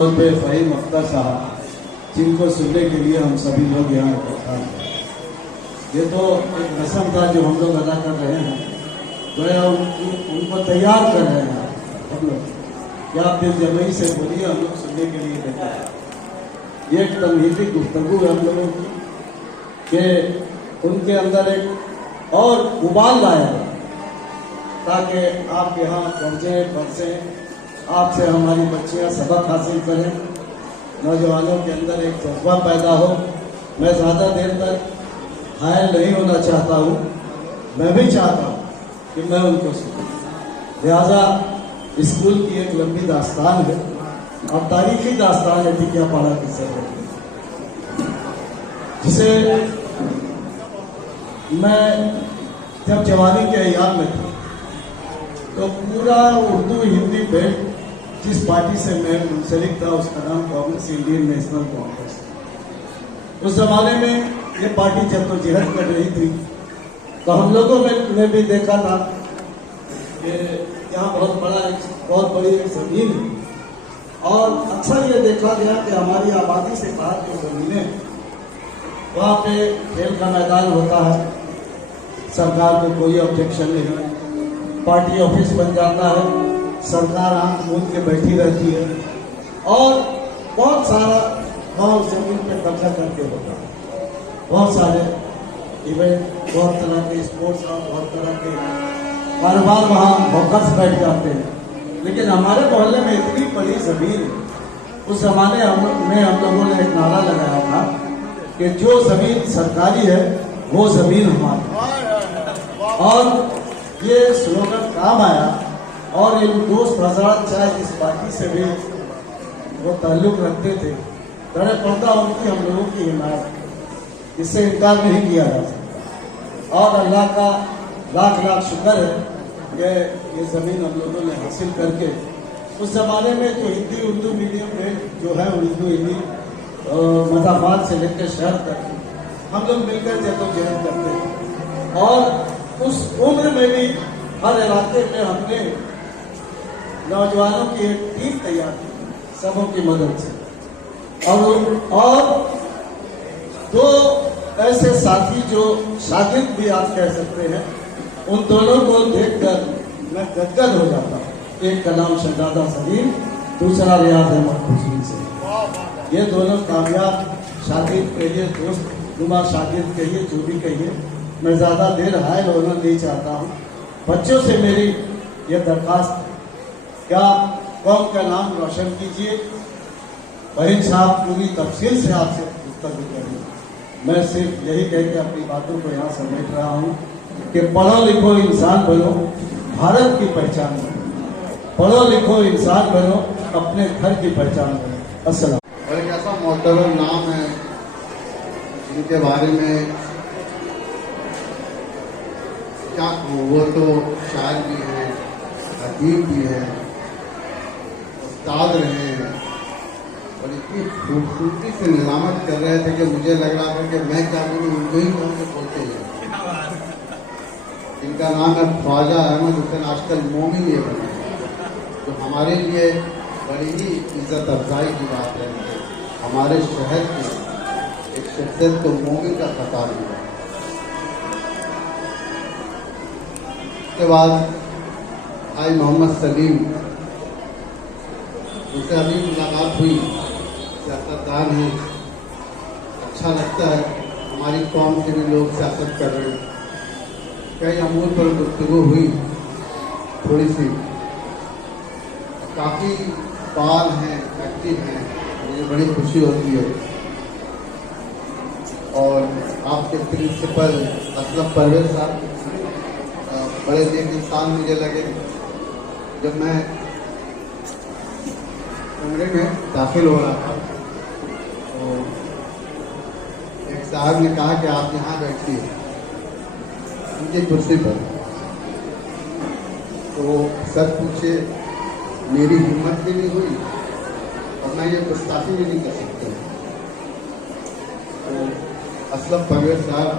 पे फ़हीम अख्तर साहब, जिनको सुनने के लिए हम सभी लोग यहाँ इकट्ठा हैं। ये तो एक रस्म था जो हम लोग अदा कर रहे हैं, गोया उनको तैयार कर रहे हैं हम लोग। क्या आप दिल जमई से बोलिए, हम लोग सुनने के लिए बैठे हैं। ये एक तमहीदी गुफ्तगू है हम लोगों की कि उनके अंदर एक और उबाल लाया है, ताकि आप यहाँ पढ़ें, आपसे हमारी बच्चियां सबक हासिल करें, नौजवानों के अंदर एक जज्बा पैदा हो। मैं ज़्यादा देर तक घायल नहीं होना चाहता हूँ, मैं भी चाहता हूँ कि मैं उनको सुनूं। लिहाजा स्कूल की एक लंबी दास्तान है और तारीखी दास्तान है टिकियापाड़ा की सर, जिसे मैं जब जवानी के अय्याम में था तो पूरा उर्दू हिंदी बेल्ट जिस पार्टी से मैं मुंसलिक था उसका नाम कांग्रेस, इंडियन नेशनल कांग्रेस। उस जमाने में ये पार्टी जद्दोजहद कर रही थी, तो हम लोगों ने भी देखा था कि यहाँ बहुत बड़ी एक जमीन है, और अक्सर ये देखा गया कि हमारी आबादी से बाहर जो जमीनें, वहाँ पे खेल का मैदान होता है, सरकार को कोई ऑब्जेक्शन नहीं है, पार्टी ऑफिस बन जाता है, सरकार आंख मूंद के बैठी रहती है, और बहुत सारा गाँव जमीन पे कब्जा करके होता है। बहुत सारे इवेंट, बहुत तरह के स्पोर्ट्स और बहुत तरह के कारोबार वहाँ फोकस बैठ जाते हैं। लेकिन हमारे मोहल्ले में इतनी बड़ी जमीन है, उस जमाने में हम लोगों ने एक नारा लगाया था कि जो जमीन सरकारी है वो जमीन हमारी, और ये स्लोगन काम आया। और इन दोस्त हजरात चाहे जिस पार्टी से भी वो ताल्लुक रखते थे, बड़े पर्दा उनकी हम लोगों की हिमायत, इससे इनकार नहीं किया जा सकता। और अल्लाह का लाख लाख शुक्र है कि ये ज़मीन हम लोगों ने हासिल करके, उस ज़माने में जो हिंदी उर्दू मीडियम में जो है, उर्दू हिंदी मदाफात से लेकर शहर तक हम लोग मिलकर जद्दोजहद करते हैं। और उस उम्र में भी हर इलाके में हमने नौजवानों की एक टीम तैयार की, सबों की मदद से, और दो ऐसे साथी जो शागिर्द भी आप कह सकते हैं, उन दोनों को देखकर मैं गदगद हो जाता हूँ। एक का नाम शहजादा सलीम, दूसरा रियाज अहमद खुशी से। ये दोनों कामयाब शागिर्द कहिए, दोस्त नुमा शागिर्द कहिए, जो भी कहिए, मैं ज़्यादा देर हायल होना नहीं चाहता हूँ। बच्चों से मेरी ये दरख्वास्त, क्या कौम का नाम रोशन कीजिए। बहन साहब पूरी तफसील से आपसे गुफ्तगू करेंगे, मैं सिर्फ यही कह के अपनी बातों को यहाँ समेट रहा हूँ कि पढ़ो लिखो इंसान बनो, भारत की पहचान बनो। पढ़ो लिखो इंसान बनो, अपने घर की पहचान बनो। अस्सलाम। और एक ऐसा मोहतरम नाम है जिनके बारे में क्या कहूँ, वो तो शायर भी हैं, अदीब भी हैं, उस्ताद रहे हैं, और इतनी खूबसूरती से निजामत कर रहे थे कि मुझे लग रहा था कि मैं क्या करूँ, उनको ही कौन से बोलते हैं। इनका नाम है ख्वाजा अहमद हुसैन आजकल मोमिन ये बने, तो हमारे लिए बड़ी ही इज्जत अफजाई की बात है। हमारे शहर की एक शख्सियत को मोमिन का खताब मिला। उसके बाद भाई मोहम्मद सलीम, उनसे अभी मुलाकात हुई, सियासतदान हैं, अच्छा लगता है हमारी कौम के भी लोग सियासत कर रहे हैं। कई अमूर पर गुफ्तगू हुई थोड़ी सी, काफ़ी बाल हैं, एक्टिव हैं, मुझे बड़ी खुशी होती है। और आपके प्रिंसिपल असलम परवेज साहब बड़े नेक इंसान मुझे लगे। जब मैं कमरे में दाखिल हो रहा था तो एक साहब ने कहा कि आप यहाँ बैठिए उनकी कुर्सी पर। तो सर पूछे, मेरी हिम्मत भी नहीं हुई और मैं ये गुस्ताखी भी नहीं कर सकता। तो असलम परवेज साहब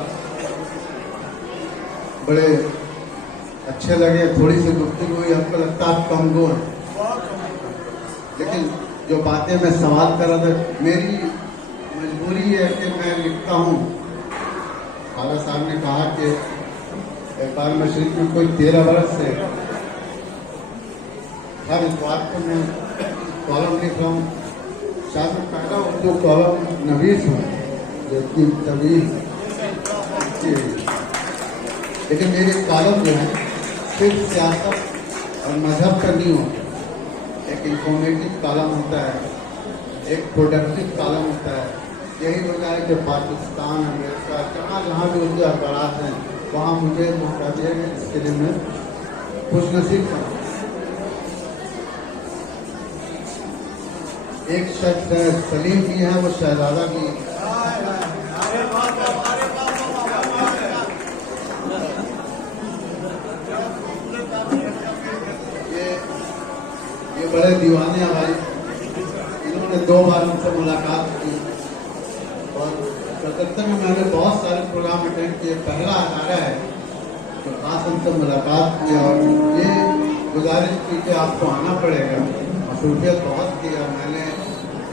बड़े अच्छे लगे, थोड़ी सी गुफ्तगू हुई, हमको लगता है कमजोर, लेकिन जो बातें मैं सवाल कर रहा था, मेरी मजबूरी है कि मैं लिखता हूँ। खाला साहब ने कहा कि व्यापार मशरक में कोई 13 बरस से हर इस बात को मैं कॉलम लिख रहा हूँ। शायद मैं पहला उर्दू कॉलम नवीस हूँ जो इतनी तवील, लेकिन मेरे कॉलम जो है सिर्फ सियासत और मजहब का नहीं होता। एक इंफॉर्मेटिव कॉलम होता है, एक प्रोडक्टिव कॉलम होता है। यही वजह है कि पाकिस्तान, अमेरिका, जहाँ भी उर्दू अखबार हैं वहाँ मुझे मौका दिया गया, इसके लिए मैं खुशनसीब हूँ। एक शख्स है सलीम भी है, वो शहजादा भी है। ये बड़े दीवाने हैं भाई। इन्होंने 2 बार मुझसे मुलाकात की और कलकत्ता में मैंने बहुत सारे प्रोग्राम अटेंड किए। पहला अदारा है तो खास उनसे मुलाकात की और ये गुजारिश की कि आपको आना पड़ेगा। मसरूफियत बहुत की और मैंने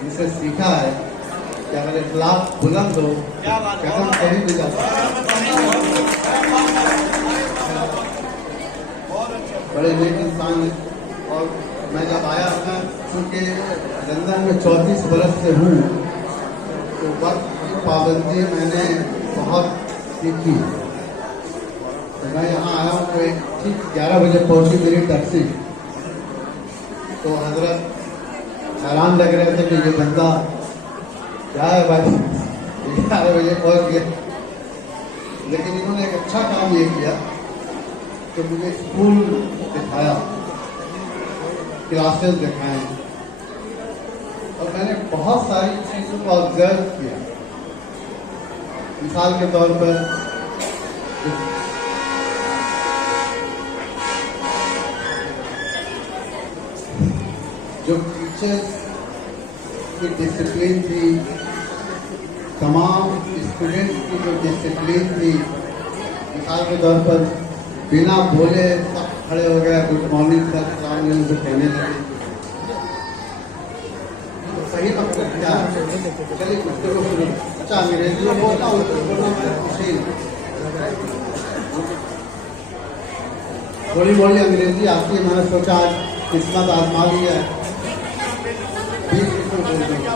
इनसे सीखा है कि अगर इखलाक बुलंद हो कदम कहीं भी जाता है। बड़े नेक इंसान हैं। और मैं जब आया, मैं चूँकि लंदन में 34 बरस से हूँ तो वक्त की पाबंदी मैंने बहुत सीखी। तो मैं यहाँ आया हूँ तो ठीक 11 बजे पहुँची मेरी टैक्सी। तो हजरत हैरान लग रहे थे कि ये बंदा क्या है भाई, 11 बजे पहुँच गया। लेकिन इन्होंने एक अच्छा काम ये किया कि मुझे स्कूल दिखाया, क्लासेस दिखाए और मैंने बहुत सारी चीज़ों को ऑब्जर्व किया। मिसाल के तौर पर जो टीचर्स की डिसिप्लिन थी, तमाम स्टूडेंट्स की जो डिसिप्लिन थी, मिसाल के तौर पर बिना बोले सब खड़े हो गए, गुड मॉर्निंग सर, सलाम से कहने लगे। तो सही वक्त क्या है? चलिए कुछ देखो शुरू। अच्छा अंग्रेजी में बोलना, उर्दू बोलना मैं खुशी थोड़ी बोली अंग्रेजी आती है। मैंने सोचा आज किस्मत आजमा ली है, 20 मिनट बोल दूँगा।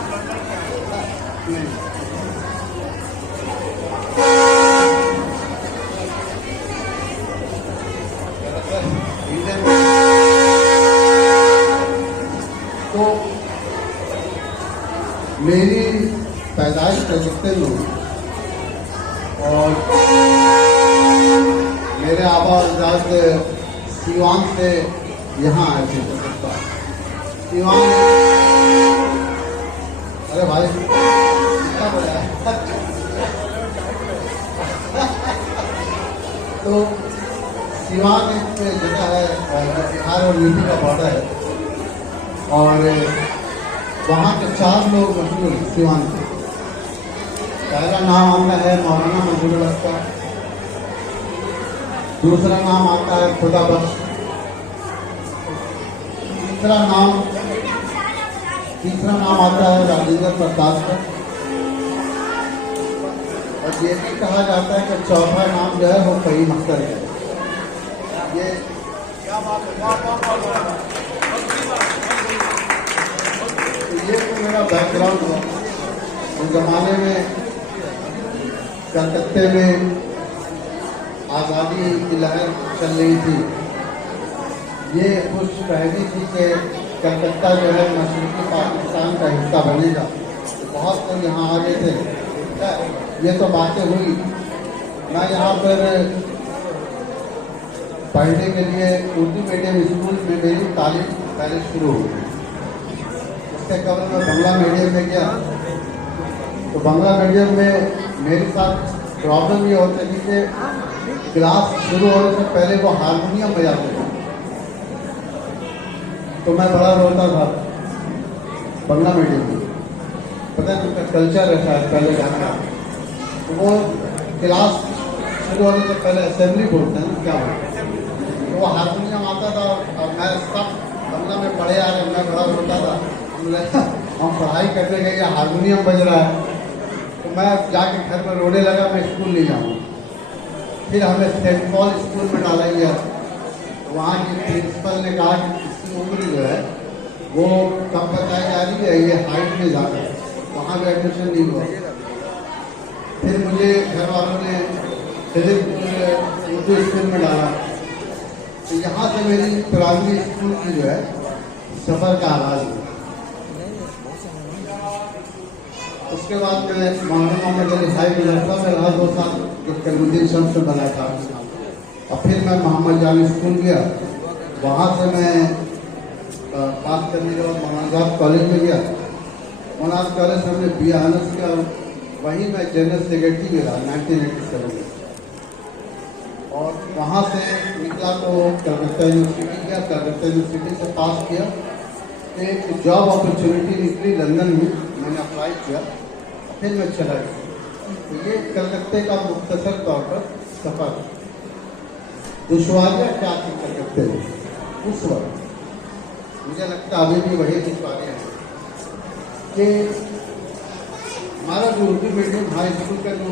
तो मेरी पैदाइश कलकत्ते में हुई और मेरे आबा अजदाद सीवान से यहाँ आए थे कलकत्ता। सीवान, अरे भाई कितना बड़ा है। तो सीवान एक जगह है, बिहार और यूपी का बॉर्डर है और वहाँ के 4 लोग मशहूर हैं सीवान के। पहला नाम आता है मौलाना मंजूर का, दूसरा नाम आता है खुदा बख्श, तीसरा नाम आता है राजेंद्र प्रसाद का और ये भी कहा जाता है कि चौथा नाम जो है वो फहीम अख्तर है। ये ये तो मेरा बैकग्राउंड है। उस जमाने में कलकत्ते में आज़ादी की लहर चल रही थी। ये खुश रहनी थी कि कलकत्ता जो है मशरक़ी पाकिस्तान का हिस्सा बनेगा। तो बहुत लोग यहाँ आ गए थे। ये तो बातें हुई। मैं यहाँ पर पढ़ने के लिए उर्दू मीडियम स्कूल में मेरी तालीम पहले शुरू हुई। उसके कबल मैं बंगला मीडियम में गया तो बंगला मीडियम में मेरे साथ प्रॉब्लम ये होती थी कि क्लास शुरू होने से पहले वो हारमोनियम बजाते थे। तो मैं बड़ा रोता था बंगला मीडियम में। पता है उनका कल्चर ऐसा है पहले गाना। तो वो क्लास शुरू होने से पहले असेंबली बोलते हैं ना, क्या बोलते हैं, तो वो हारमोनियम आता था और मैं सब बंगला में पढ़े आ रहे, मैं बड़ा रोता था। बोले हम पढ़ाई करने गए, हारमोनियम बज रहा है, तो मैं जाके घर में रोने लगा, मैं स्कूल नहीं जाऊँगा। फिर हमें सेंट पॉल स्कूल में डाला गया, तो वहाँ की प्रिंसिपल ने कहा कि इसकी उम्र जो है वो कब बताई जा रही है, ये हाइट में ज़्यादा है, वहाँ भी एडमिशन नहीं हुआ। फिर मुझे घर वालों ने फिजिक्स उर्दू स्कूल में डाला, तो यहाँ से मेरी प्राइमरी स्कूल की जो है सफ़र का आगाज हुआ। उसके बाद मैं मौलाना मोहम्मद अली हाई मदरसा में रहा 2 साल, जो कलमुद्दीन शम्स में बना था, और फिर मैं मोहम्मद जामी स्कूल गया, वहाँ से मैं पास करने के बाद मौलाना कॉलेज में गया। मौलाना कॉलेज से हमने बी ऑनर्स किया, वहीं मैं जनरल सेक्रेटरी भी रहा 1987 में, और वहाँ से निकला तो कलकत्ता यूनिवर्सिटी गया, कलकत्ता यूनिवर्सिटी से पास किया, एक जॉब अपॉर्चुनिटी निकली लंदन में, मैंने अप्लाई किया, फिर मैं चला गया। तो ये कलकत्ते का मुख्तसर तौर पर सफ़र। दुश्वारियाँ क्या थी कलकत्ते में उस वक्त, मुझे लगता अभी भी वही दुश्वारियाँ हैं कि हमारा जो उर्दू मीडियम हाई स्कूल का जो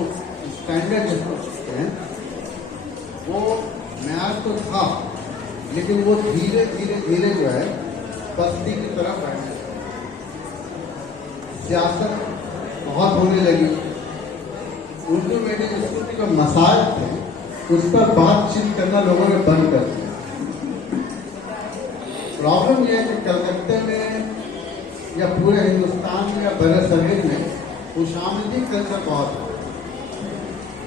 स्टैंडर्ड जिसको कहते हैं, वो मैथ तो था, लेकिन वो धीरे धीरे धीरे जो है बस्ती की तरफ बढ़ने लगा। सियासत बहुत होने लगी। उर्दू मीडियम स्कूल के जो मसाइल थे उस पर बातचीत करना लोगों ने बंद कर दिया। प्रॉब्लम यह है कि कलकत्ते में या पूरे हिंदुस्तान में या बड़े शरीर में खुशामदी कल्चर बहुत है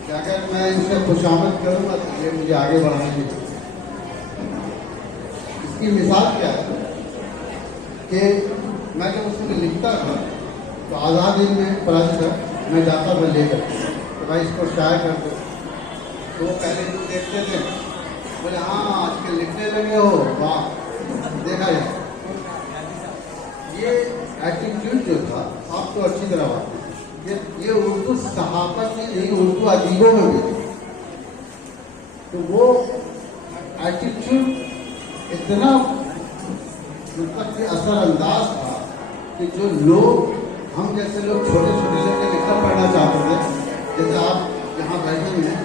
कि अगर मैं इसे खुशामद करूँगा तो ये मुझे आगे बढ़ाएंगे। इसकी मिसाल क्या है कि मैं जब उसमें लिखता था तो आज़ादी में पढ़ाई मैं जाता था लेकर, तो भाई इसको शायद कर दो, तो वो पहले तो देखते थे, बोले हाँ आजकल लिखने लगे हो, वाह देखा जाए। ये एटीट्यूड जो था आपको अच्छी तरह बात, ये उर्दू सहाफत में नहीं, उर्दू अदीबों में भी, तो वो एटीट्यूड इतना मतलब कि असरअंदाज था कि जो लोग, हम जैसे लोग छोटे छोटे लोग लिखना पढ़ना चाहते थे, जैसे आप यहाँ बैठे हुए हैं,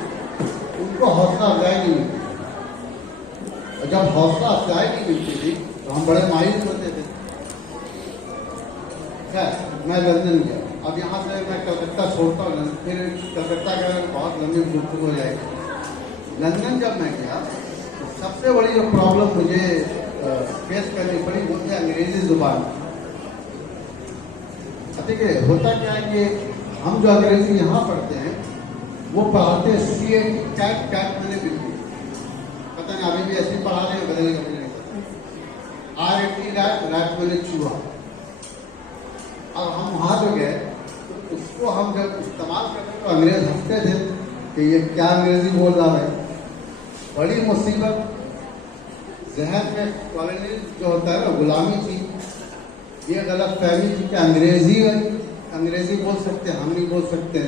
उनको हौसला अफजाई नहीं मिलती, और जब हौसला अफजाई नहीं मिलती थी तो हम बड़े मायूस होते थे। खैर मैं लंदन गया, अब यहाँ से मैं कलकत्ता छोड़ता हूँ, फिर कलकत्ता का बहुत लंबी गुफ्तगू हो जाएगी। लंदन जब मैं गया तो सबसे बड़ी जो प्रॉब्लम मुझे फेस करनी पड़ी वो थी अंग्रेजी जुबान। ठीक है, होता क्या है कि हम जो अंग्रेजी यहाँ पढ़ते हैं वो पढ़ाते हैं कैट कैट मैंने बिल्कुल पता नहीं, अभी भी ऐसे ही पढ़ा रहे हैं, बदलेगा नहीं। RAT रैट मैंने चूहा। अब हम वहाँ जो गए तो उसको हम जब इस्तेमाल करते तो अंग्रेज हंसते थे कि ये क्या अंग्रेजी बोल रहा है। बड़ी मुसीबत, जहन में कॉलोनी जो होता है ना, गुलामी थी, ये गलत फहमी थी कि अंग्रेजी बोल सकते हैं, हम नहीं बोल सकते।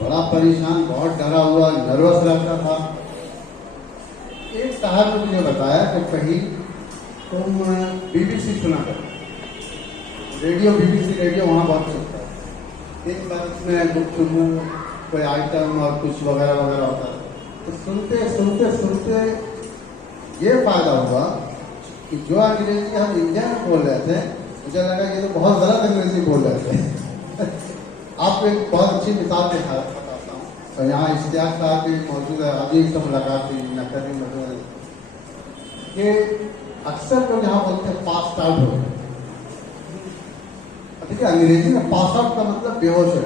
बड़ा परेशान, बहुत डरा हुआ, नर्वस रहता था। एक साहब ने मुझे बताया कि कहीं तुम BBC सुना करो, रेडियो, BBC रेडियो वहाँ बहुत चलता है, दिन भर उसमें गुफ्तगू, कोई आइटम और कुछ वगैरह वगैरह होता है। तो सुनते सुनते सुनते ये फायदा हुआ कि जो अंग्रेजी हम इंडिया में बोल रहे थे, मुझे लगा ये तो बहुत गलत अंग्रेजी बोल रहे थे। आपको एक बहुत अच्छी मिसाल बताता हूँ, तो यहाँ इश्तियाक साहब भी मौजूद है, अभी से मुलाकात हुई, नकद भी मौजूद है, कि अक्सर लोग यहाँ बोलते हैं पास आउट हो। ठीक है, अंग्रेजी में पास आउट का मतलब बेहोश है।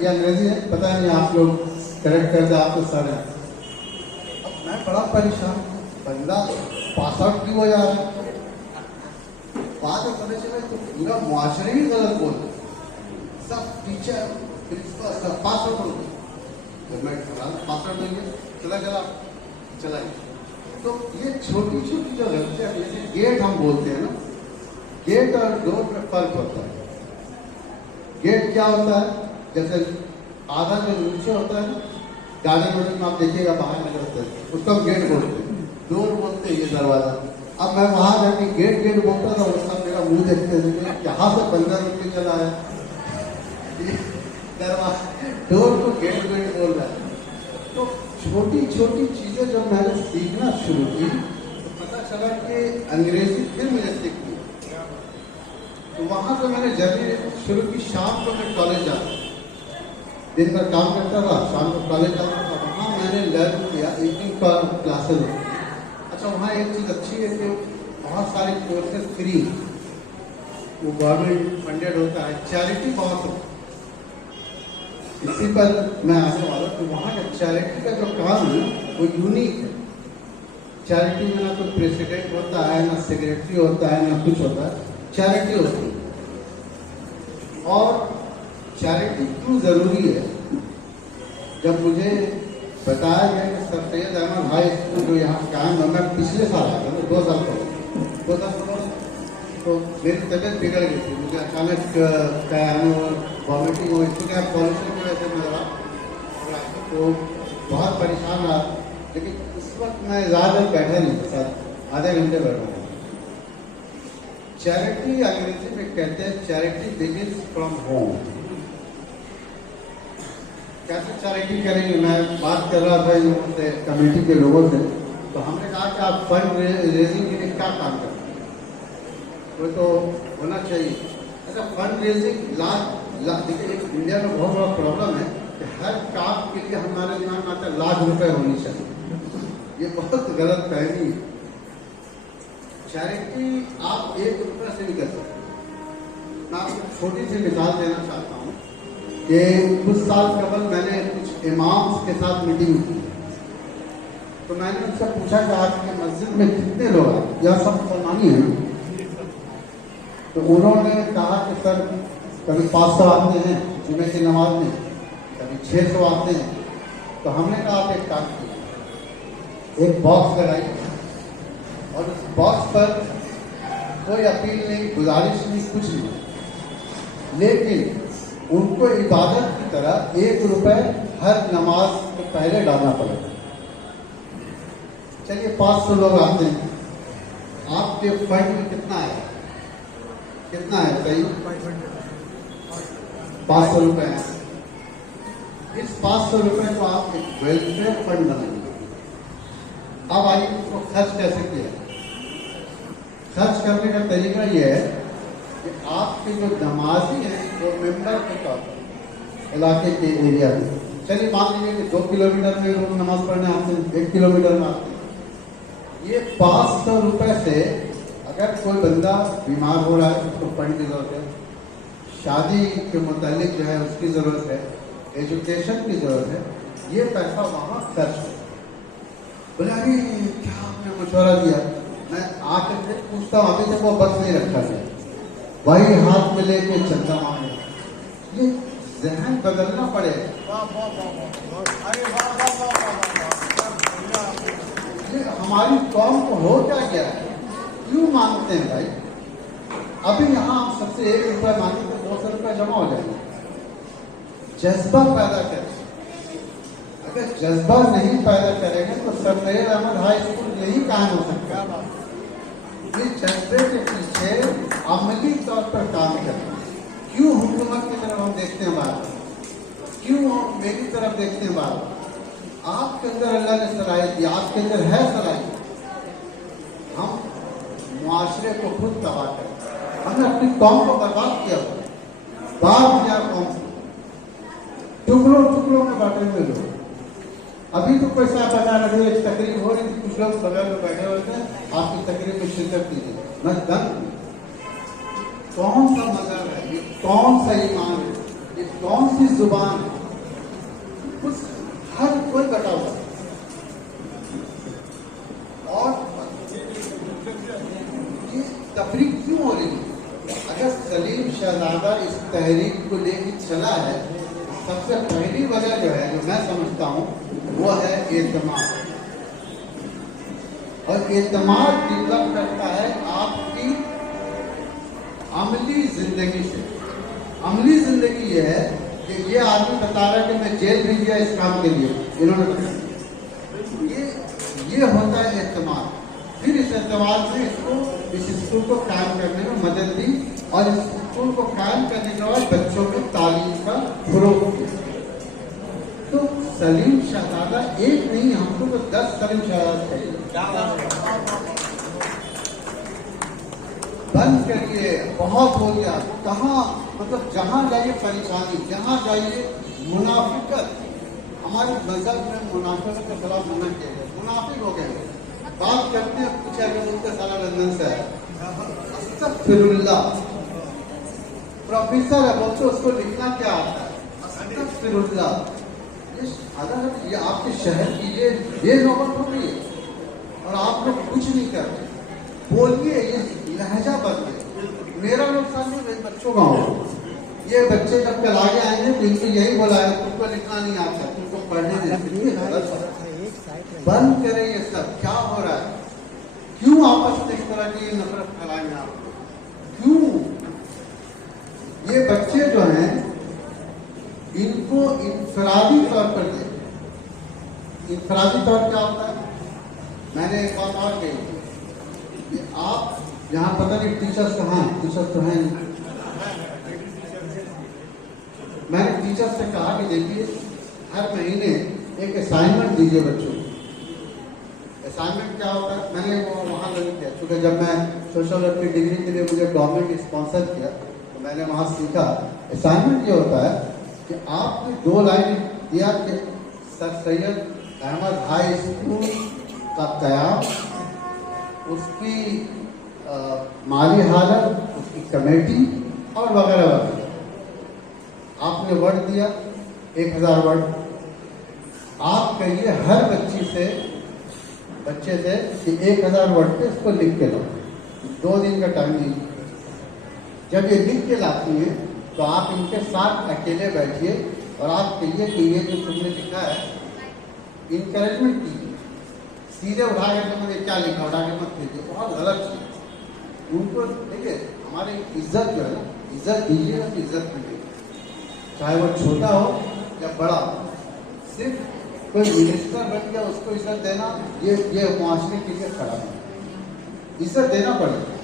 ये अंग्रेजी है, पता नहीं आप लोग करेक्ट करते, आपको सर है। अब मैं बड़ा परेशान, बंदा पास आउट क्यों हो जा रहा है। बाद में पता चला तो पूरा मुआशरे ही गलत बोल, सब टीचर प्रिंसिपल सब पास आउट हो गए। जब मैं पास आउट हो गया, चला गया। तो ये छोटी छोटी जो गलतियाँ, जैसे गेट हम बोलते हैं ना, गेट और डोर में फर्क होता है। गेट क्या होता है, जैसे आधा जो नीचे होता है ना, गार्डन वार्डन में आप देखिएगा बाहर निकलते हैं, उसको हम गेट बोलते हैं। डोर बोलते हैं ये दरवाजा। अब मैं वहां जाके गेट गेट बोलता था, वो सब मेरा मुंह देखते थे, यहाँ से बंदर उठ के चला है, दरवाजा डोर को गेट गेट बोल रहा है। तो छोटी छोटी चीजें जब मैंने सीखना शुरू की तो पता चला कि अंग्रेजी फिर मुझे सीखनी। तो वहां से मैंने जर्नी शुरू की। शाम को मैं कॉलेज जाता, दिन भर काम करता था, शाम को कॉलेज जाता था। वहाँ मैंने लर्न किया, इवनिंग पर क्लासेस होती। अच्छा, वहाँ एक चीज़ अच्छी है कि बहुत सारे कोर्सेज फ्री, वो गवर्नमेंट फंडेड होता है, चैरिटी बहुत होता है। इसी पर मैं आने वाला कि वहाँ का चैरिटी का जो काम है वो यूनिक है। चैरिटी में ना कोई प्रेसिडेंट होता है, ना सेक्रेटरी होता है, ना कुछ होता है, चैरिटी होती है। और चैरिटी क्यों जरूरी है, जब मुझे बताया गया कि Sir Syed Ahmad high school जो यहाँ कायम है, मैं पिछले साल आया था, 2 साल पहले, तो मेरी तबीयत बिगड़ गई थी। मुझे अचानक क्या वॉमिटिंग हो, इसलिए पॉल्यूशन की वजह से मेरा, तो बहुत परेशान रहा। लेकिन उस वक्त मैं ज़्यादा बैठा नहीं था सर, आधे घंटे बैठा था। चैरिटी अंग्रेजी में कहते हैं चैरिटी बिगिंस फ्रॉम होम। कैसे चैरिटी करेंगे, मैं बात कर रहा था इन लोगों से, कमेटी के लोगों से, तो हमने कहा कि आप फंड रेजिंग के लिए क्या काम करते हैं, वो तो होना चाहिए। अच्छा, फंड रेजिंग देखिए, एक इंडिया में बहुत बड़ा प्रॉब्लम है कि हर काम के लिए हमारे दिमाग में आता है लाख रुपए होनी चाहिए। ये बहुत गलत फहमी है। चैरिटी आप 1 रुपये से नहीं कर सकते। मैं आपको छोटी सी मिसाल देना चाहता हूँ कि कुछ साल कबल मैंने कुछ इमाम्स के साथ मीटिंग की, तो मैंने उनसे पूछा कि आपकी मस्जिद में कितने लोग आए, यह सब मुसलमानी है। तो उन्होंने कहा कि सर कभी 500 आते हैं जुमे की नमाज में, कभी 600 आते हैं। तो हमने कहा आप एक काम कीजिए, एक बॉक्स लगाइए और उस बॉक्स पर कोई अपील नहीं, गुजारिश नहीं, कुछ नहीं, लेकिन उनको इबादत की तरह 1 रुपए हर नमाज के पहले डालना पड़ेगा। चलिए 500 लोग आते हैं, आपके फंड में कितना है, कितना है सही, 500 रुपए है। इस 500 रुपए को आप एक वेलफेयर फंड बनाएंगे। अब आइए उसको खर्च कैसे किया। खर्च करने का तरीका यह है कि आपके जो नमाजी हैं वो मेंबर के तौर पर इलाके के एरिया में, चलिए मान लीजिए कि 2 किलोमीटर में लोग नमाज पढ़ने आते हैं, 1 किलोमीटर में आते हैं। ये 500 रुपए से अगर कोई बंदा बीमार हो रहा है, उसको फंड की जरूरत है, शादी के मुतालिक जो है उसकी जरूरत है, एजुकेशन की जरूरत है, ये पैसा वहाँ खर्च हो। बोले अरे क्या आपने मशवरा दिया। मैं आकर से पूछता हूँ, अभी तक वो बस नहीं रखा है, वही हाथ में लेके चंदा मांगे। ये जहन बदलना पड़ेगा। ये हमारी कौम को हो क्या गया है, क्यों मांगते हैं भाई। अभी यहाँ हम सबसे 1 रुपया मांगे तो 200 रुपया जमा हो जाएगा। जज्बा पैदा करें। अगर जज्बा नहीं पैदा करेंगे तो Sir Syed Ahmad high school नहीं कायम हो सकता। ये जज्बे के पीछे अमली तौर पर काम करें। क्यों हुकूमत की तरफ हम देखते हैं बात, क्यों हम मेरी तरफ देखते हैं बात। आपके अंदर अल्लाह ने सलाहियत दी, आपके अंदर है सलाहियत। हम मुआशरे को खुद तबाह करें। हमने अपनी कौम को बर्बाद किया, बात किया कौम को, टुकड़ों टुकड़ों में बांटे हुए लोग। अभी तो कोई साहब बता रहे थे, एक तकरीब हो रही थी, कुछ लोग बगल में बैठे हुए थे, आपकी तकरीब में शिरकत कीजिए। मैं दंग, कौन सा मजहब है ये, कौन सा ईमान है ये, कौन सी जुबान है, कुछ हर कोई बता हुआ। और ये तफरीक क्यों हो रही है। अगर सलीम शहजादा इस तहरीक को लेकर चला है, सबसे पहली वजह जो है, जो मैं समझता हूँ, वो है एतमाद। और एतमाद डिवेलप करता है आपकी अमली जिंदगी से। अमली जिंदगी ये है कि ये आदमी बता रहा है कि मैं जेल भी गया इस काम के लिए, इन्होंने बताया, ये होता है एतमाद। फिर इसे एतवार से इस स्कूल को कायम करने में मदद दी और इस स्कूल को कायम करने के बाद बच्चों को तालीम का फरोग किया। तो सलीम शहजादा एक नहीं, हमको तो 10 सलीम शहजादा चाहिए। बंद करिए, बहुत हो गया। कहाँ मतलब जहाँ जाइए परेशानी, जहाँ जाइए मुनाफिकत। हमारे मजहब में मुनाफिकत के खिलाफ मना किया गया। मुनाफिक हो गए, बात करते हैं, पूछा कि उनके सारा लंदन से है, अस्तगफिरुल्लाह। प्रोफेसर है, बोलते उसको लिखना क्या आता है, अस्तगफिरुल्लाह। ये आपके शहर की ये नौबत हो गई है और आप लोग कुछ नहीं कर रहे। बोलिए, ये लहजा बदले। मेरा नुकसान नहीं, मेरे बच्चों का हो। ये बच्चे जब कल आगे आएंगे तो इनको यही बोला है, तुमको लिखना नहीं आता, तुमको पढ़ने नहीं। बंद करें ये सब। क्या हो रहा है? क्यों आपस में इस तरह की नफरत फैलाएंगे आप? क्यों? ये बच्चे जो हैं इनको इंफरादी तौर पर दे। इंफरादी तौर क्या होता है? मैंने एक बात और कही कि आप यहाँ पता नहीं टीचर्स कहाँ हैं, टीचर्स तो हैं। मैंने टीचर से कहा कि देखिए हर महीने एक असाइनमेंट दीजिए बच्चों को। असाइनमेंट क्या होता है? मैंने वो वहाँ लर्न किया, क्योंकि जब मैं सोशल वर्क की डिग्री के लिए मुझे गवर्नमेंट स्पॉन्सर किया तो मैंने वहाँ सीखा। असाइनमेंट ये होता है कि आपने 2 लाइन दिया कि Sir Syed Ahmad high school का कयाम, उसकी माली हालत, उसकी कमेटी और वगैरह वगैरह। आपने वर्ड दिया 1000 वर्ड। आप कहिए हर बच्चे से कि 1000 वर्ड पे इसको लिख के लो। 2 दिन का टाइम दीजिए। जब ये लिख के लाती है तो आप इनके साथ अकेले बैठिए और आप कहिए कि ये जो तुमने लिखा है, इंकरेजमेंट कीजिए। सीधे उठा के मैंने क्या लिखा उठा के मत कीजिए, बहुत गलत चीज। उनको देखिए, हमारी इज्जत जो है ना, इज्जत दीजिए तो इज्जत मिलेगी, चाहे वो छोटा हो या बड़ा हो। सिर्फ कोई मिनिस्टर बन गया उसको इज्जत देना, ये मुआशरे के लिए खराब है। इज्जत देना पड़ेगा।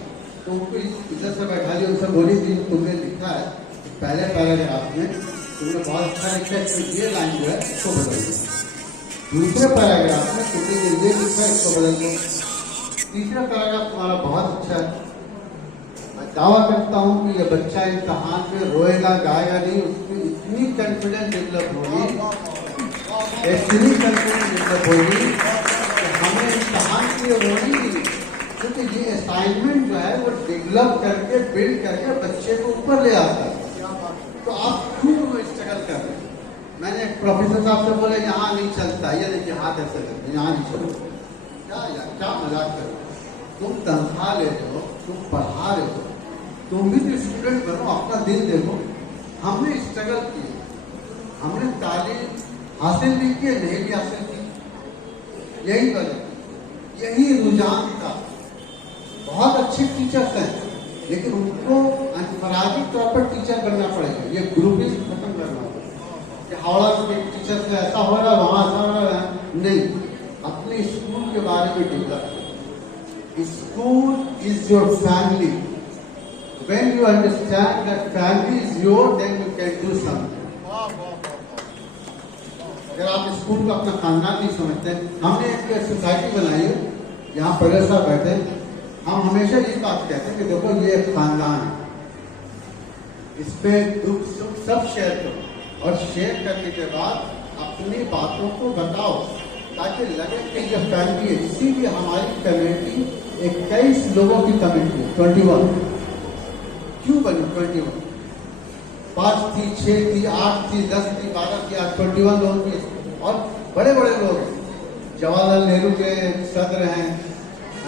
तो उनको इज्जत से बैठा लिया, उनसे बोली थी तुमने लिखा है पहले पैराग्राफ में, तुमने बहुत अच्छा लिखा है, तो ये लाइन जो है इसको बदल दो। दूसरे पैराग्राफ में तुमने ये लिखा है, इसको बदल दो। तीसरा पैराग्राफ तुम्हारा बहुत अच्छा है। मैं दावा करता हूँ कि ये बच्चा इम्तहान में रोएगा गाएगा नहीं, उसकी इतनी कॉन्फिडेंस डेवलप होगी, इतनी कॉन्फिडेंस डेवलप होगी कि हमें इम्तहान के लिए रोनी नहीं, क्योंकि ये असाइनमेंट जो है वो डेवलप करके बिल्ड करके बच्चे को ऊपर ले आता है। तो आप क्यों स्ट्रगल कर रहे हैं? मैंने एक प्रोफेसर साहब से बोले यहाँ नहीं चलता, ये देखिए हाथ ऐसे करते, यहाँ नहीं चलता। क्या यार, क्या मजाक कर रहे हो? तुम तनख्वाह ले रहे हो, तुम पढ़ा रहे हो, तुम भी तो स्टूडेंट बनो, अपना दिल देखो। हमने स्ट्रगल की, हमने तालीम हासिल भी की, नहीं भी हासिल की। यही वजह, यही रुझान था। बहुत अच्छे टीचर्स हैं, लेकिन उनको अनफरादी तौर पर टीचर बनना पड़ेगा। ये ग्रुपिज्म खत्म करना होगा कि हावड़ा के टीचर से ऐसा हो रहा है, वहाँ ऐसा हो रहा है। नहीं, अपने स्कूल के बारे में develop. School is your family. When you understand that family is yours, then you can do something. अगर आप स्कूल को अपना खानदान नहीं समझते, हमने एक सोसाइटी बनाई है, यहाँ परेश साहब बैठे, हम हमेशा ये बात कहते हैं कि देखो ये एक खानदान है, इस पे दुख सुख सब शेयर करो और शेयर करने के बाद अपनी बातों को बताओ ताकि लगे कि ये फैमिली है। इसीलिए हमारी कमेटी 21 लोगों की कमेटी है। 21 क्यों बनी? 21 5 थी, 6 थी, 8 थी, 10 थी, 12 थी, 21 लोग की। और बड़े बड़े लोग हैं, जवाहरलाल नेहरू के सदर हैं,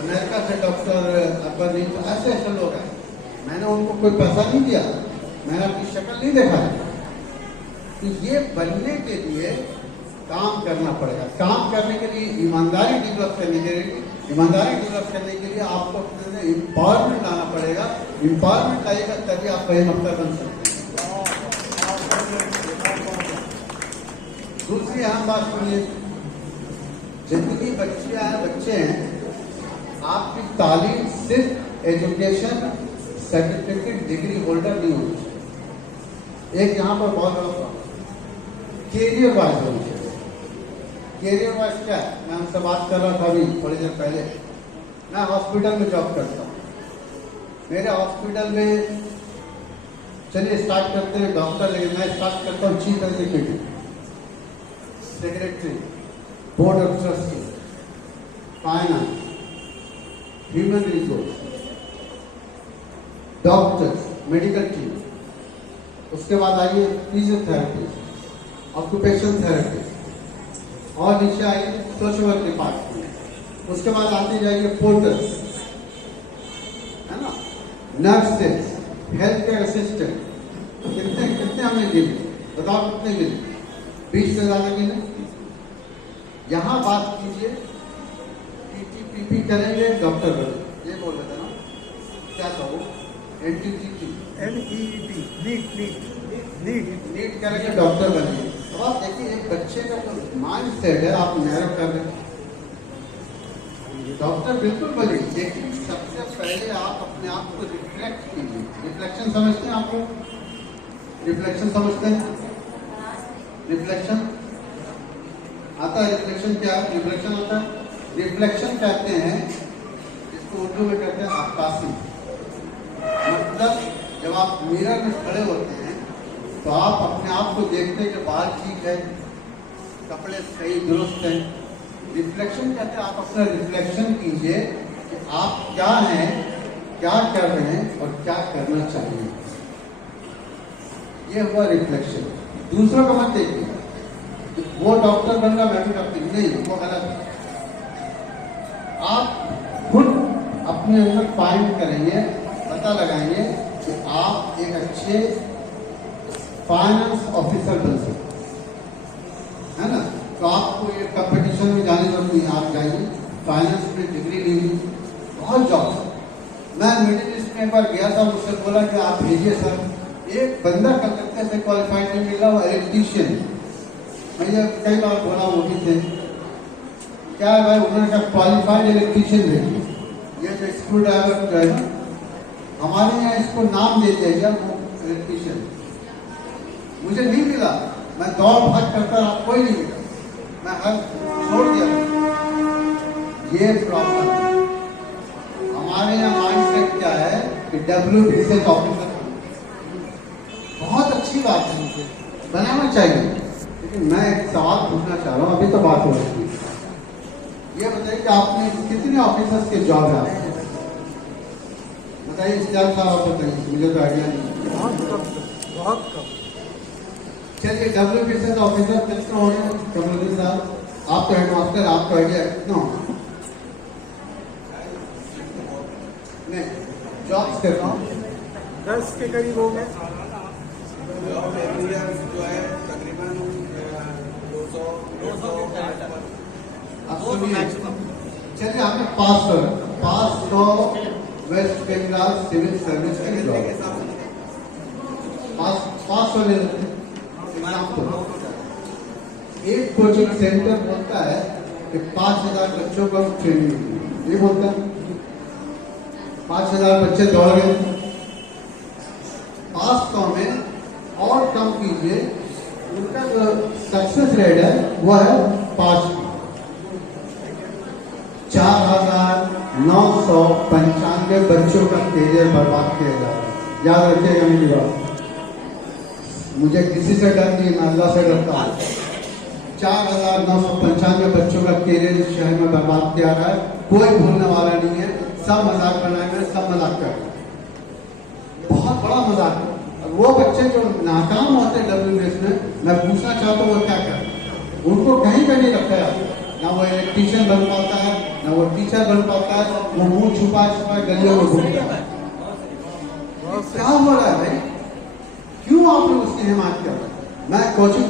अमेरिका से डॉक्टर अकबर, ऐसे ऐसे लोग हैं। मैंने उनको कोई पैसा नहीं दिया, मैंने अपनी शक्ल नहीं देखा है। तो ये बनने के लिए काम करना पड़ेगा। काम करने के लिए ईमानदारी डेवलप करने के लिए आपको अपने एम्पावरमेंट लाना पड़ेगा। एम्पावरमेंट लाएगा तभी आप कहीं अफसर बन सकते हैं। दूसरी अहम बात सुनिए, जितनी बच्चे हैं आपकी तालीम सिर्फ एजुकेशन सर्टिफिकेट डिग्री होल्डर नहीं होनी चाहिए। एक यहाँ पर बहुत बड़ा कैरियर वाइज होनी चाहिए। कैरियर वाइज क्या है, मैं उनसे बात कर रहा था अभी थोड़ी देर पहले। मैं हॉस्पिटल में जॉब करता हूँ। मेरे हॉस्पिटल में चलिए स्टार्ट करते हैं डॉक्टर, लेकिन मैं स्टार्ट करता हूँ chief executive, secretary, board of trustee, finance, human resource, doctors, medical team, उसके बाद आइए फिजियोथेरेपी, ऑक्यूपेशन थेरेपी, और नीचे आइए सोशल वर्क डिपार्टमेंट, उसके बाद आते जाइए पोर्टर्स, है ना, नर्सेस, हेल्थ केयर असिस्टेंट। कितने कितने हमने गिने, बताओ कितने गिने? 20 से ज्यादा गिने। यहाँ बात कीजिए टीटीपीपी करेंगे डॉक्टर बने, ये बोल रहे थे ना, क्या कहो, एनटीटीटी नीट करेंगे डॉक्टर बनिए। अब आप देखिए एक बच्चे का जो माइंड सेट है आप नैरो कर रहे हैं। डॉक्टर बिल्कुल बनिए, लेकिन सबसे पहले आप अपने आप को रिफ्लेक्ट कीजिए। रिफ्लेक्शन समझते हैं आप लोग? रिफ्लेक्शन समझते हैं? रिफ्लेक्शन आता है? रिफ्लेक्शन क्या है? रिफ्लेक्शन होता है, रिफ्लेक्शन कहते हैं, इसको उर्दू में कहते हैं अक्कासी। मतलब जब आप मिरर में खड़े होते हैं तो आप अपने आप को देखते हैं कि बाल ठीक है, कपड़े सही दुरुस्त हैं। रिफ्लेक्शन कहते हैं आप अपना रिफ्लेक्शन कीजिए कि आप क्या हैं, क्या कर रहे हैं और क्या करना चाहिए। ये हुआ रिफ्लेक्शन। दूसरों को मत देखिए, वो डॉक्टर बन रहा मैं भी डॉक्टर नहीं, वो गलत है। आप खुद अपने अंदर फाइंड करेंगे, पता लगाएंगे कि आप एक अच्छे फाइनेंस ऑफिसर बन सकते है ना। तो आपको ये कंपटीशन में जाने जरूरत नहीं, आप जाइए फाइनेंस में डिग्री लीजिए, बहुत जॉब। मैं मिडिल ईस्ट में एक बार गया था, मुझसे बोला कि आप भेजिए सर। एक बंदा कलकत्ता से क्वालिफाइड नहीं मिला, वो इलेक्ट्रीशियन। भैया कई बार बोला वो भी थे, क्या है भाई, उन्होंने कहा क्वालिफाइड इलेक्ट्रीशियन देखिए। ये जो स्क्रू ड्राइवर जो है ना, हमारे यहाँ इसको नाम दे दिया गया वो इलेक्ट्रीशियन। मुझे नहीं मिला, मैं दौड़ भाग करता रहा, कोई नहीं मिला, मैं हर छोड़ दिया। ये प्रॉब्लम है हमारे यहाँ। माइंड सेट क्या है कि WBC ऑफिसर बहुत अच्छी बात है, मुझे बनाना चाहिए। लेकिन मैं एक सवाल पूछना चाह रहा हूँ, अभी तो बात हो रही है। ये बताइए कि आपने कितने ऑफिसर्स के जॉब है आपके? बताइए क्या था, आप बताइए, मुझे तो आइडिया नहीं। बहुत कम। चलिए WBC ऑफिसर कितना हो गया? कमरुद्दीन साहब, आप तो हेडमास्टर, आपका आइडिया कितना होगा? नहीं, जॉब्स करता हूँ 10 के करीब हो गए। जो है तकरीबन 200 अब सुनिए, चलिए आपने 500 वेस्ट बंगाल सिविल सर्विस के जॉब 500 ले लेते हैं। एक कोचिंग सेंटर बोलता है कि 5000 बच्चों को ट्रेनिंग, ये बोलता है 5000 बच्चे दौड़ गए। 500 में और कम कीजिए, उनका जो सक्सेस रेट है वो है 5। 4995 बच्चों का करियर बर्बाद किया जा रहा है। याद रखिएगा मेरी बात, मुझे किसी से डर नहीं, मैं अल्लाह से डरता हूँ। 4995 बच्चों का करियर इस शहर में बर्बाद किया रहा है, कोई भूलने वाला नहीं है। सब मजाक बनाएंगे, सब मजाक कर, बहुत बड़ा मजाक है। और वो बच्चे जो नाकाम होते हैं WBS में, मैं पूछना चाहता हूँ वो क्या कर, उनको कहीं पर नहीं रखा है। ना वो इलेक्ट्रीशियन बन पाता है, ना वो टीचर बन पाता है, वो मुंह छुपा छुपा गलियों में घूमता है। क्या हो रहा है भाई, क्यों आप लोग उसकी हिमायत कर रहे हैं? मैं कोचिंग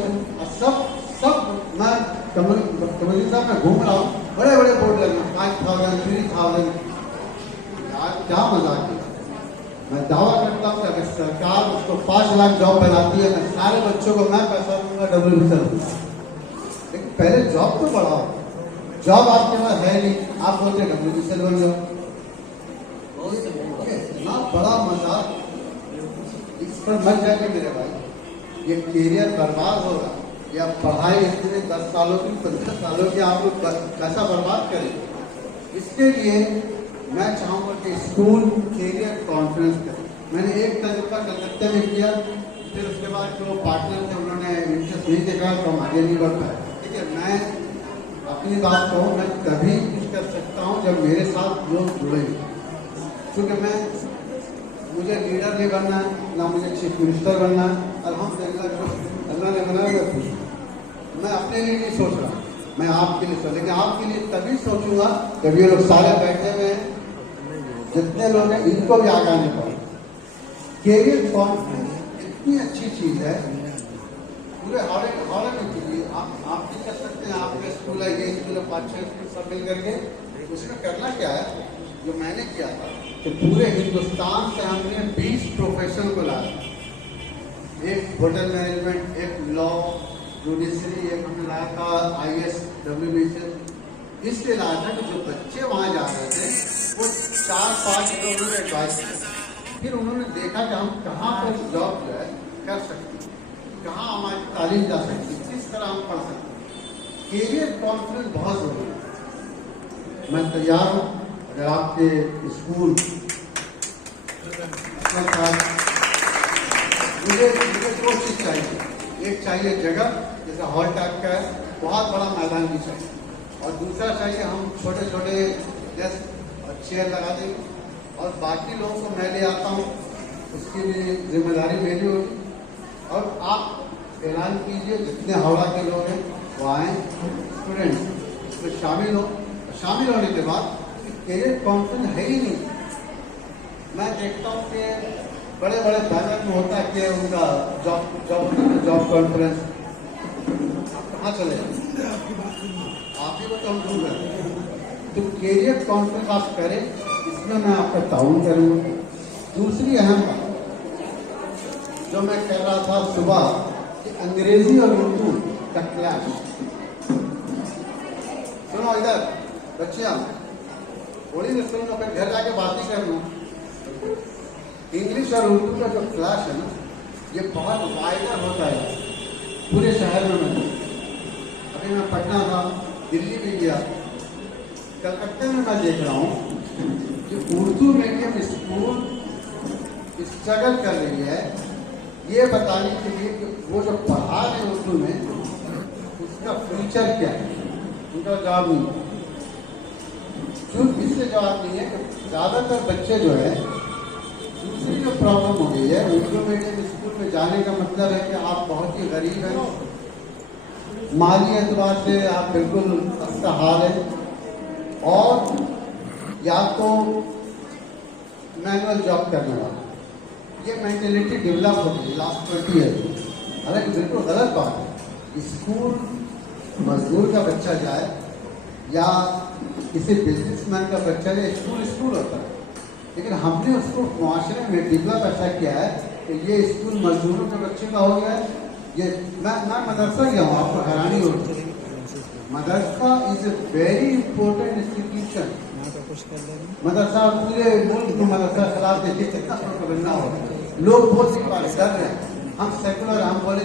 सब मैं कमल साहब में घूम रहा हूँ, बड़े बड़े बोर्ड लगे 5000 3000। यार क्या मजाक है। मैं दावा करता हूँ कि अगर सरकार उसको 5 लाख जॉब बनाती है, मैं सारे बच्चों को मैं पैसा दूंगा WBS। लेकिन पहले जॉब तो बढ़ाओ, जॉब आपके पास है नहीं, आप बोलते WBCL बन जाओ। ये इतना बड़ा मजाक, इस पर मत जाके मेरे भाई। ये कैरियर बर्बाद होगा, या पढ़ाई इतने 10 सालों की 15 सालों की आप लोग कैसा बर्बाद करें। इसके लिए मैं चाहूँगा कि स्कूल कैरियर कॉन्फ्रेंस करें। मैंने एक तजुर्बा कलकत्ते में किया, फिर उसके बाद जो पार्टनर थे उन्होंने इंटरेस्ट नहीं देखा तो हम आगे नहीं बढ़ पाए। ठीक है, मैं अपनी बात कहूँ, मैं तभी कुछ कर सकता हूँ जब मेरे साथ लोग जुड़े, क्योंकि मुझे लीडर नहीं बनना है, ना मुझे चीफ मिनिस्टर बनना है। अल्लाह ने बनाया मैं अपने लिए नहीं सोच रहा, मैं आपके लिए सोच, लेकिन आपके लिए तभी सोचूंगा जब ये लोग सारे बैठे हुए हैं, जितने लोग हैं इनको भी आगे आने पड़े। कैरियर कॉन्फ्रेंस इतनी अच्छी चीज है, पूरे हावड़े में कीजिए। आप भी कर सकते हैं, आपके स्कूल है, ये स्कूल है, 5-6 स्कूल सब मिल करके। उसमें करना क्या है, जो मैंने किया था कि पूरे हिंदुस्तान से हमने 20 प्रोफेशन को लाया। एक होटल मैनेजमेंट, एक लॉ, जुडिशरी, एक हमने लाया था IAS WBCL। इसलिए लाया था कि जो बच्चे वहाँ जा रहे थे वो 4-5 लोगों ने एडवाइस किया। फिर उन्होंने देखा कि हम कहाँ पर जॉब जो है कर सकते हैं, कहाँ हमारी तालीम जा सकती है, किस तरह हम पढ़ सकते हैं। कैरियर कॉन्फ्रेंस बहुत जरूरी है। मैं तैयार हूँ, अगर आपके स्कूल मुझे 2 चीज चाहिए। एक चाहिए जगह, जैसे हॉल टाइप का है, बहुत बड़ा मैदान भी चाहिए, और दूसरा चाहिए हम छोटे छोटे डेस्क और चेयर लगा देंगे, और बाकी लोगों को मैं ले आता हूँ, उसकी भी जिम्मेदारी मेरी होगी। और आप ऐलान कीजिए, जितने हावड़ा के लोग हैं वो आए, स्टूडेंट उसमें शामिल हो। शामिल होने के बाद कैरियर कॉन्फ्रेंस है ही नहीं। मैं देखता हूँ कि बड़े बड़े बैनर में होता है कि उनका जॉब कॉन्फ्रेंस, आप कहाँ चले, आप ही को तो हम ढूंढ रहे हैं। तो कैरियर कॉन्फ्रेंस आप करें, इसमें मैं आपका ताउन करूँगा। दूसरी अहम बात जो मैं कर रहा था सुबह, कि अंग्रेजी और उर्दू का क्लास। सुनो इधर बच्चियां, थोड़ी देर सुनो, फिर घर जाके बात ही करना। इंग्लिश और उर्दू का जो क्लास है ना, ये बहुत वाइडर होता है पूरे शहर में। अभी मैं पटना था, दिल्ली भी गया, कलकत्ते में मैं देख रहा हूँ कि उर्दू मीडियम स्कूल स्ट्रगल कर रही है ये बताने के लिए कि वो जो पढ़ा रहे हैं उर्दू में, उसका फ्यूचर क्या है। उनका जवाब नहीं है। क्यों इसलिए जवाब नहीं है कि ज़्यादातर बच्चे जो है, दूसरी जो प्रॉब्लम हो गई है, उर्दू मीडियम स्कूल में जाने का मतलब है कि आप बहुत ही गरीब हैं, माली एतबार से आप बिल्कुल खस्ता हाल है, और या तो मैनुअल जॉब करने वाला। ये मेंटेलिटी डेवलप हो गई लास्ट 20 ईयर। हालांकि बिल्कुल गलत बात है। स्कूल मजदूर का बच्चा जाए या किसी बिजनेसमैन का बच्चा जाए, स्कूल होता है, लेकिन हमने उसको मुआशरे में डेवलप ऐसा किया है कि ये स्कूल मजदूरों के बच्चे का हो गया है। ये मैं मदरसा गया हूँ, आपको हैरानी होगी। Madrasa is a very important institution. मदरसा पूरे मुल्क में मदरसा खिलाफ देखिए कितना बनना हो, लोग बहुत सी बात कर रहे हैं। हम सेकुलर, हम बोले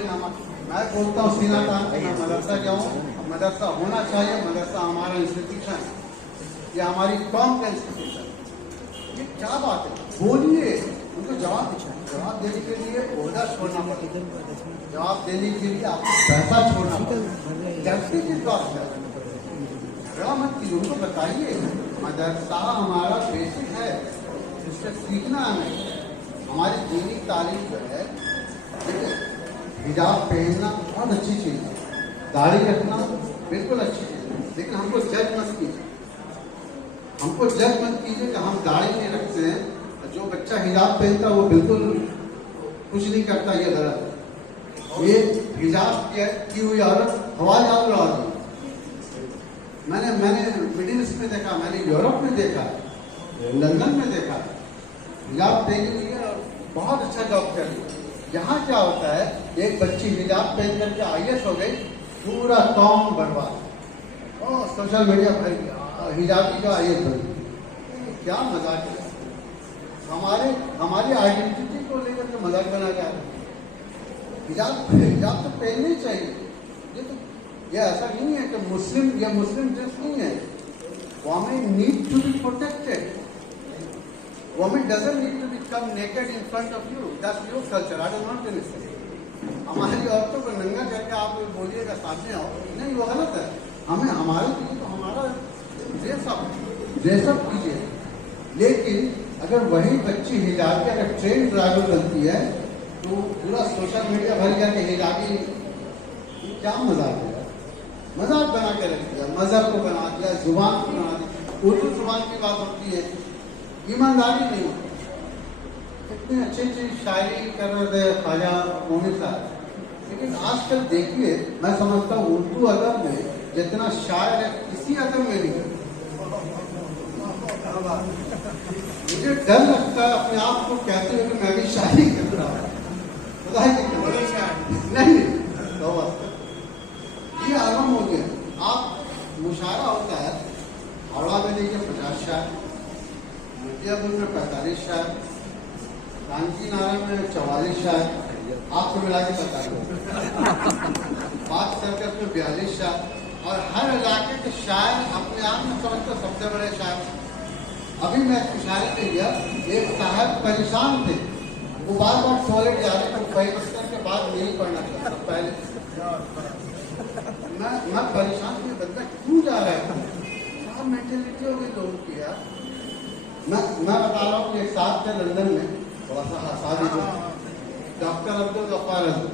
मैं बोलता हूँ सीना था, मैं मदरसा गया हूँ, मदरसा होना चाहिए। मदरसा हमारा इंस्टीट्यूशन, ये हमारी कौम का इंस्टीट्यूशन। ये क्या बात है, बोलिए, उनको जवाब देने के लिए ओहदा छोड़ना पड़ेगा, जवाब देने के लिए आपको पैसा छोड़ना पड़ेगा। जल्दी की बात है, मत कीजिए, उनको बताइए मदरसा हमारा बेसिक है, उससे सीखना हमें। हमारी दीनी तालीम जो है, हिजाब पहनना बहुत अच्छी चीज़ है, दाढ़ी रखना बिल्कुल अच्छी चीज़ है, लेकिन हमको जज मत कीजिए। हमको जज मत कीजिए कि हम दाढ़ी नहीं रखते हैं, जो बच्चा हिजाब पहनता है वो बिल्कुल कुछ नहीं करता, ये गलत है। ये हिजाब की हुई औरत हवाई जहाज उड़ा दी। मैंने मिडिल ईस्ट में देखा, मैंने यूरोप में देखा, लंदन में देखा, हिजाब पहनी हुई है और बहुत अच्छा जॉब कर रही है। यहाँ क्या होता है, एक बच्ची हिजाब पहन करके IAS हो गई, पूरा कौम बर्बाद। सोशल मीडिया भर गया, हिजाबी का आयत भर गया। क्या मजाक है, हमारी आइडेंटिटी को लेकर के मजाक बना जा रहा है। हिजाब तो पहनना ही चाहिए। ये ऐसा नहीं है कि मुस्लिम ड्रेस नहीं है। Women need to be protected. Women doesn't need to become naked in front of you. That's your culture. I don't want to listen. हमारी औरतों को नंगा करके आप बोलिएगा सामने आओ, नहीं, वो गलत है। हमें हमारे लिए तो हमारा ड्रेसअप कीजिए। लेकिन अगर वही बच्ची हिजाब की अगर ट्रेन ड्राइवर बनती है तो पूरा सोशल मीडिया भर गया कि हिजाबी, क्या मजाक है, मजाक बना के रख दिया, मजहब को बना दिया, जुबान को बना दिया। उर्दू जुबान की बात होती है, ईमानदारी नहीं होती। इतनी अच्छी अच्छी शायरी कर रहे थे ख्वाजा मोमिन साहब, लेकिन आजकल देखिए, मैं समझता हूँ उर्दू अदब में जितना शायर है किसी अदब में नहीं। मुझे डर लगता है अपने आप को कहते हुए कि मैं भी शायरी कर रहा हूँ। नहीं, ये आराम हो गया। आप मुशायरा होता है, हावड़ा में देखिए 50 शायर, मोतियापुर में 45 शायर, कांची नारा में 44 शायर, आपको मिला के बता दो, बात सर्कस में 42 शायर, और हर इलाके के शायर अपने आप में समझते सबसे बड़े शायर। अभी मैं मुशायरे पे गया, एक साहब परेशान थे, वो बार बार टॉयलेट जा रहे थे, 5 के बाद नहीं पढ़ना चाहता पहले। मैं परेशान थी, बंदा क्यों जा रहा है, क्या मेंटेलिटी हो गई लोगों की यार। मैं बता रहा हूँ कि एक साथ थे लंदन में, थोड़ा सा शादी को, डॉक्टर अब्दुल गफ्फार अजहर,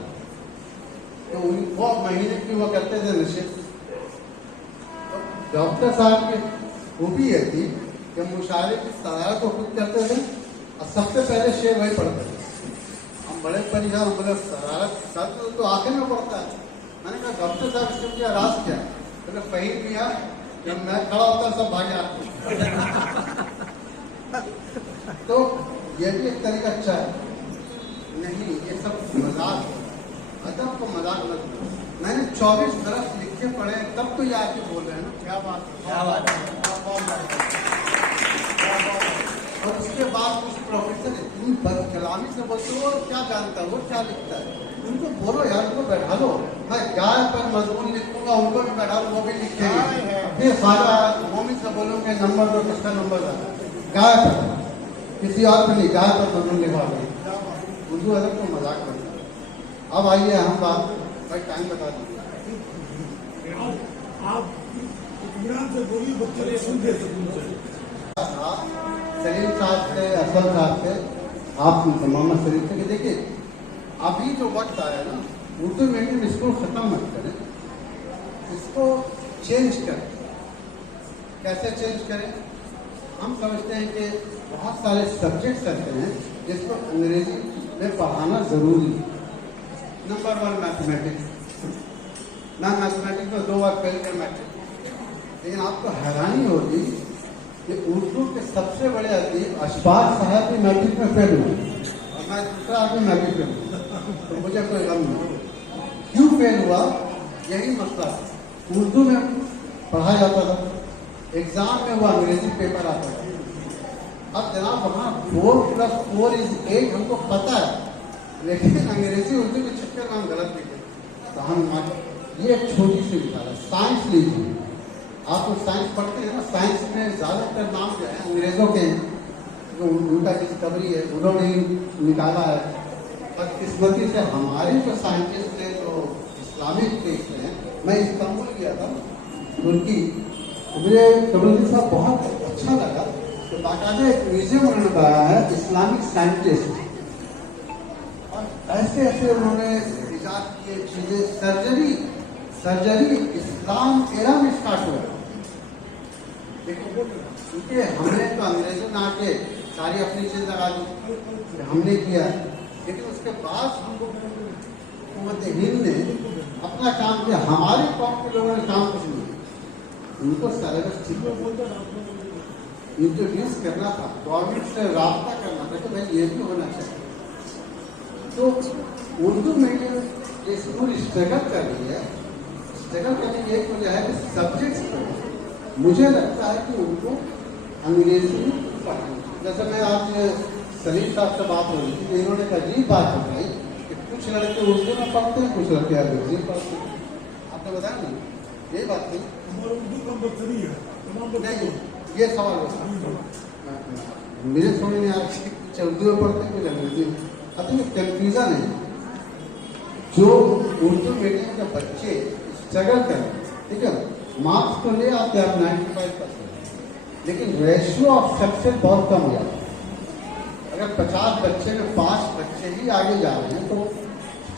तो वो महीने की वो करते थे नशे। डॉक्टर साहब की खूबी ये थी कि मुशायरे की सराहत को खुद करते थे और सबसे पहले शेर वही पढ़ते थे। हम बड़े परेशान, बोले शरारत सच तो आखिर में पड़ता है। मैंने कहा डॉक्टर साहब इसके क्या राज क्या है? बोले फहीम मियां, जब मैं खड़ा होता सब भाग जाते। तो ये भी एक तरीका अच्छा है। नहीं, ये सब मजाक है, अदब को मजाक मत करो। मैंने 24 बरस लिखे पढ़े, तब तो ये आके बोल रहे हैं ना। क्या बात है। और उसके बाद कुछ प्रोफेसर इतनी बदकलामी से बोलते हो, क्या जानता है वो, क्या लिखता है, उनको बोलो यार, उनको बैठा लो। मैं गाय पर मजमून लिखूंगा, उनको भी बैठा लो, वो भी लिखेंगे। फिर सारा मोमिन से बोलूंगे नंबर दो, किसका नंबर था, गाय पर, किसी और पर नहीं, गाय पर मजमून लिखवा दो। उर्दू अदब को मजाक करता है। अब आइए हम बात, भाई टाइम बता दीजिए। आप इमरान से बोलिए, बच्चे सुनते सलीम साहब से, असल साहब से, आप मोहम्मद सलीम से, कि देखिए अभी जो वक्त आया ना, उर्दू मीडियम स्कूल खत्म मत करें, इसको चेंज करें। कैसे चेंज करें? हम समझते हैं कि बहुत सारे सब्जेक्ट्स ऐसे हैं जिसको अंग्रेजी में पढ़ाना जरूरी है। Number 1 mathematics. मैं मैथमेटिक्स में 2 बार फेल कर मैट्रिक, लेकिन आपको हैरानी होगी कि उर्दू के सबसे बड़े अदीब अशफाक साहब भी मैट्रिक में फेल हुए, और मैं दूसरा आदमी मैट्रिक में हूँ, तो मुझे कोई गम नहीं। क्यों फेल हुआ? यही मसला है। उर्दू में पढ़ा जाता था, एग्जाम में वो अंग्रेजी पेपर आता था। अब जनाब वहाँ 4 + 4 = 8 हमको पता है, लेकिन अंग्रेजी उर्दू के चक्कर में हम गलत लिखे। तो हम ये एक छोटी सी मिसाल है। साइंस लीजिए, आप लोग साइंस पढ़ते हैं ना, साइंस में ज़्यादातर नाम जो है अंग्रेज़ों के, जो उनका डिस्कवरी है उन्होंने ही निकाला है। बदकिस्मती से हमारे जो साइंटिस्ट थे जो इस्लामिक देश में, मैं इस्तांबुल गया था तुर्की, मुझे कमरुद्दीन साहब बहुत अच्छा लगा कि बाकायदा एक म्यूजियम उन्होंने बनाया है इस्लामिक साइंटिस्ट, और ऐसे ऐसे उन्होंने इजाद किए चीज़ें। सर्जरी इस्लाम एरा में स्टार्ट हुआ। देखो, क्योंकि हमने तो अंग्रेजों ने आके सारी अपनी चीज लगा दी, हमने किया, लेकिन उसके बाद हुकूमत हिंद ने अपना काम किया। हमारे कौम के लोगों ने काम कुछ नहीं, उनको सिलेबस ठीक इंट्रोड्यूस करना था, गवर्नमेंट से राब्ता करना था कि भाई ये भी होना चाहिए। तो उर्दू मीडियम ये स्कूल स्ट्रगल कर रही है, स्ट्रगल करने की एक वजह है कि सब्जेक्ट्स मुझे लगता है कि उनको अंग्रेजी पढ़ना। जैसे मैं आज सलीम साहब से बात हो रही थी, इन्होंने एक अजीब बात बताई कि कुछ लड़के उर्दू में पढ़ते हैं, कुछ लड़के अंग्रेजी में पढ़ते हैं। आपने बताया नहीं, यही बात थी। हमारा उर्दू कंपल्सरी है, नहीं, ये सवाल होता मुझे समझ नहीं आ रहा कुछ उर्दू में पढ़ते हैं, कुछ अंग्रेजी में। अब ये कंफ्यूजन है। जो उर्दू मीडियम के बच्चे स्ट्रगल करें, ठीक है, मार्क्स तो ले आते हैं आप 95%, लेकिन रेशियो ऑफ सक्सेस बहुत कम हो जाता है। अगर 50 बच्चे में 5 बच्चे ही आगे जा रहे हैं तो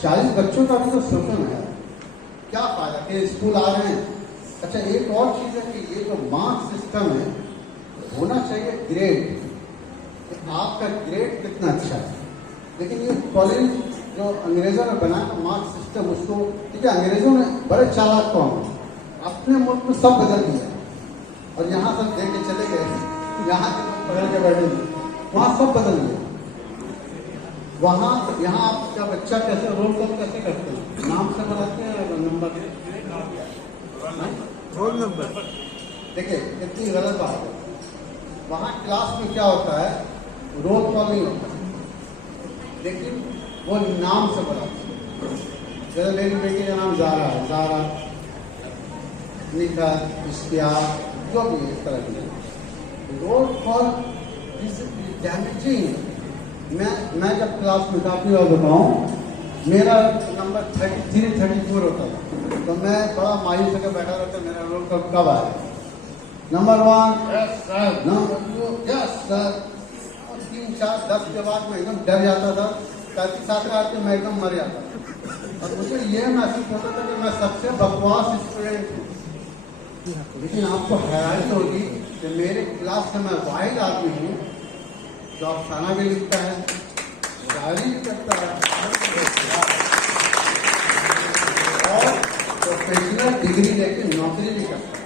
40 बच्चों का भी तो सोचो ना यार, क्या फायदा कि स्कूल आ रहे हैं। अच्छा, एक और चीज है कि ये जो मार्क्स सिस्टम है, होना चाहिए ग्रेड, कि आपका ग्रेड कितना अच्छा है। लेकिन ये कॉलेज जो अंग्रेजों ने बनाया मार्क्स सिस्टम, उसको, ठीक है, अंग्रेजों ने बड़े चालाक कौन अपने मुल्क में सब बदल दिया और यहाँ सब दे के चले गए, यहाँ के लोग पकड़ के बैठे थे, वहाँ सब बदल गया। वहाँ यहाँ आपका बच्चा कैसे रोल कॉल कैसे करते हैं, नाम से बनाते हैं नंबर, रोल नंबर। देखिए कितनी गलत बात है। वहाँ क्लास में क्या होता है, रोल कॉल नहीं होता, लेकिन वो नाम से बुलाते हैं। जैसे मेरी बेटी का नाम ज़ारा है, ज़ारा, निका, इश्तियाक, जो भी है इस तरह के रोल कॉल इज डैमेजिंग। मैं जब क्लास में काफ़ी और बताऊँ, मेरा नंबर 33, 34 होता था, तो मैं बड़ा मायूस होकर बैठा रहता, मेरा रोल कॉल कब आया। Number 1 yes sir, number 2 yes sir, 3, 4, 10 के बाद मैं एकदम डर जाता था, 37 आके मैं एकदम मर जाता था और मुझे ये महसूस होता था कि मैं सबसे बकवास स्टूडेंट हूँ। लेकिन आपको हैरानी होगी कि मेरे क्लास से मैं वाहिद आदमी हूँ जो अफसाना भी लिखता है, शायरी भी करता है और प्रोफेशनल डिग्री लेके नौकरी भी करता है।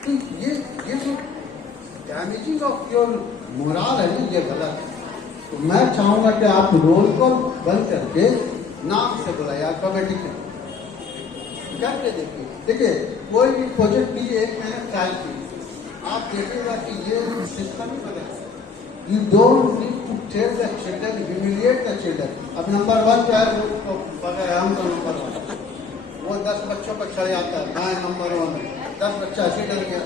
तो ये जो डैमेजिंग ऑफ योर मोरल है ना, ये गलत है। तो मैं चाहूंगा कि आप रोल कॉल बंद करके नाम से बुलाइए, आपका बेटी करके देखिए। देखिए कोई भी प्रोजेक्ट भी 1 महीने ट्रायल कीजिए, आप देखिएगा कि ये सिस्टम ही बदल। You don't need to tell the children, humiliate the children. अब नंबर 1 क्या है, हम तो नंबर 1, वो 10 बच्चों पर चढ़ जाता है, मैं नंबर 1 है, 10 बच्चा ऐसे डर गया,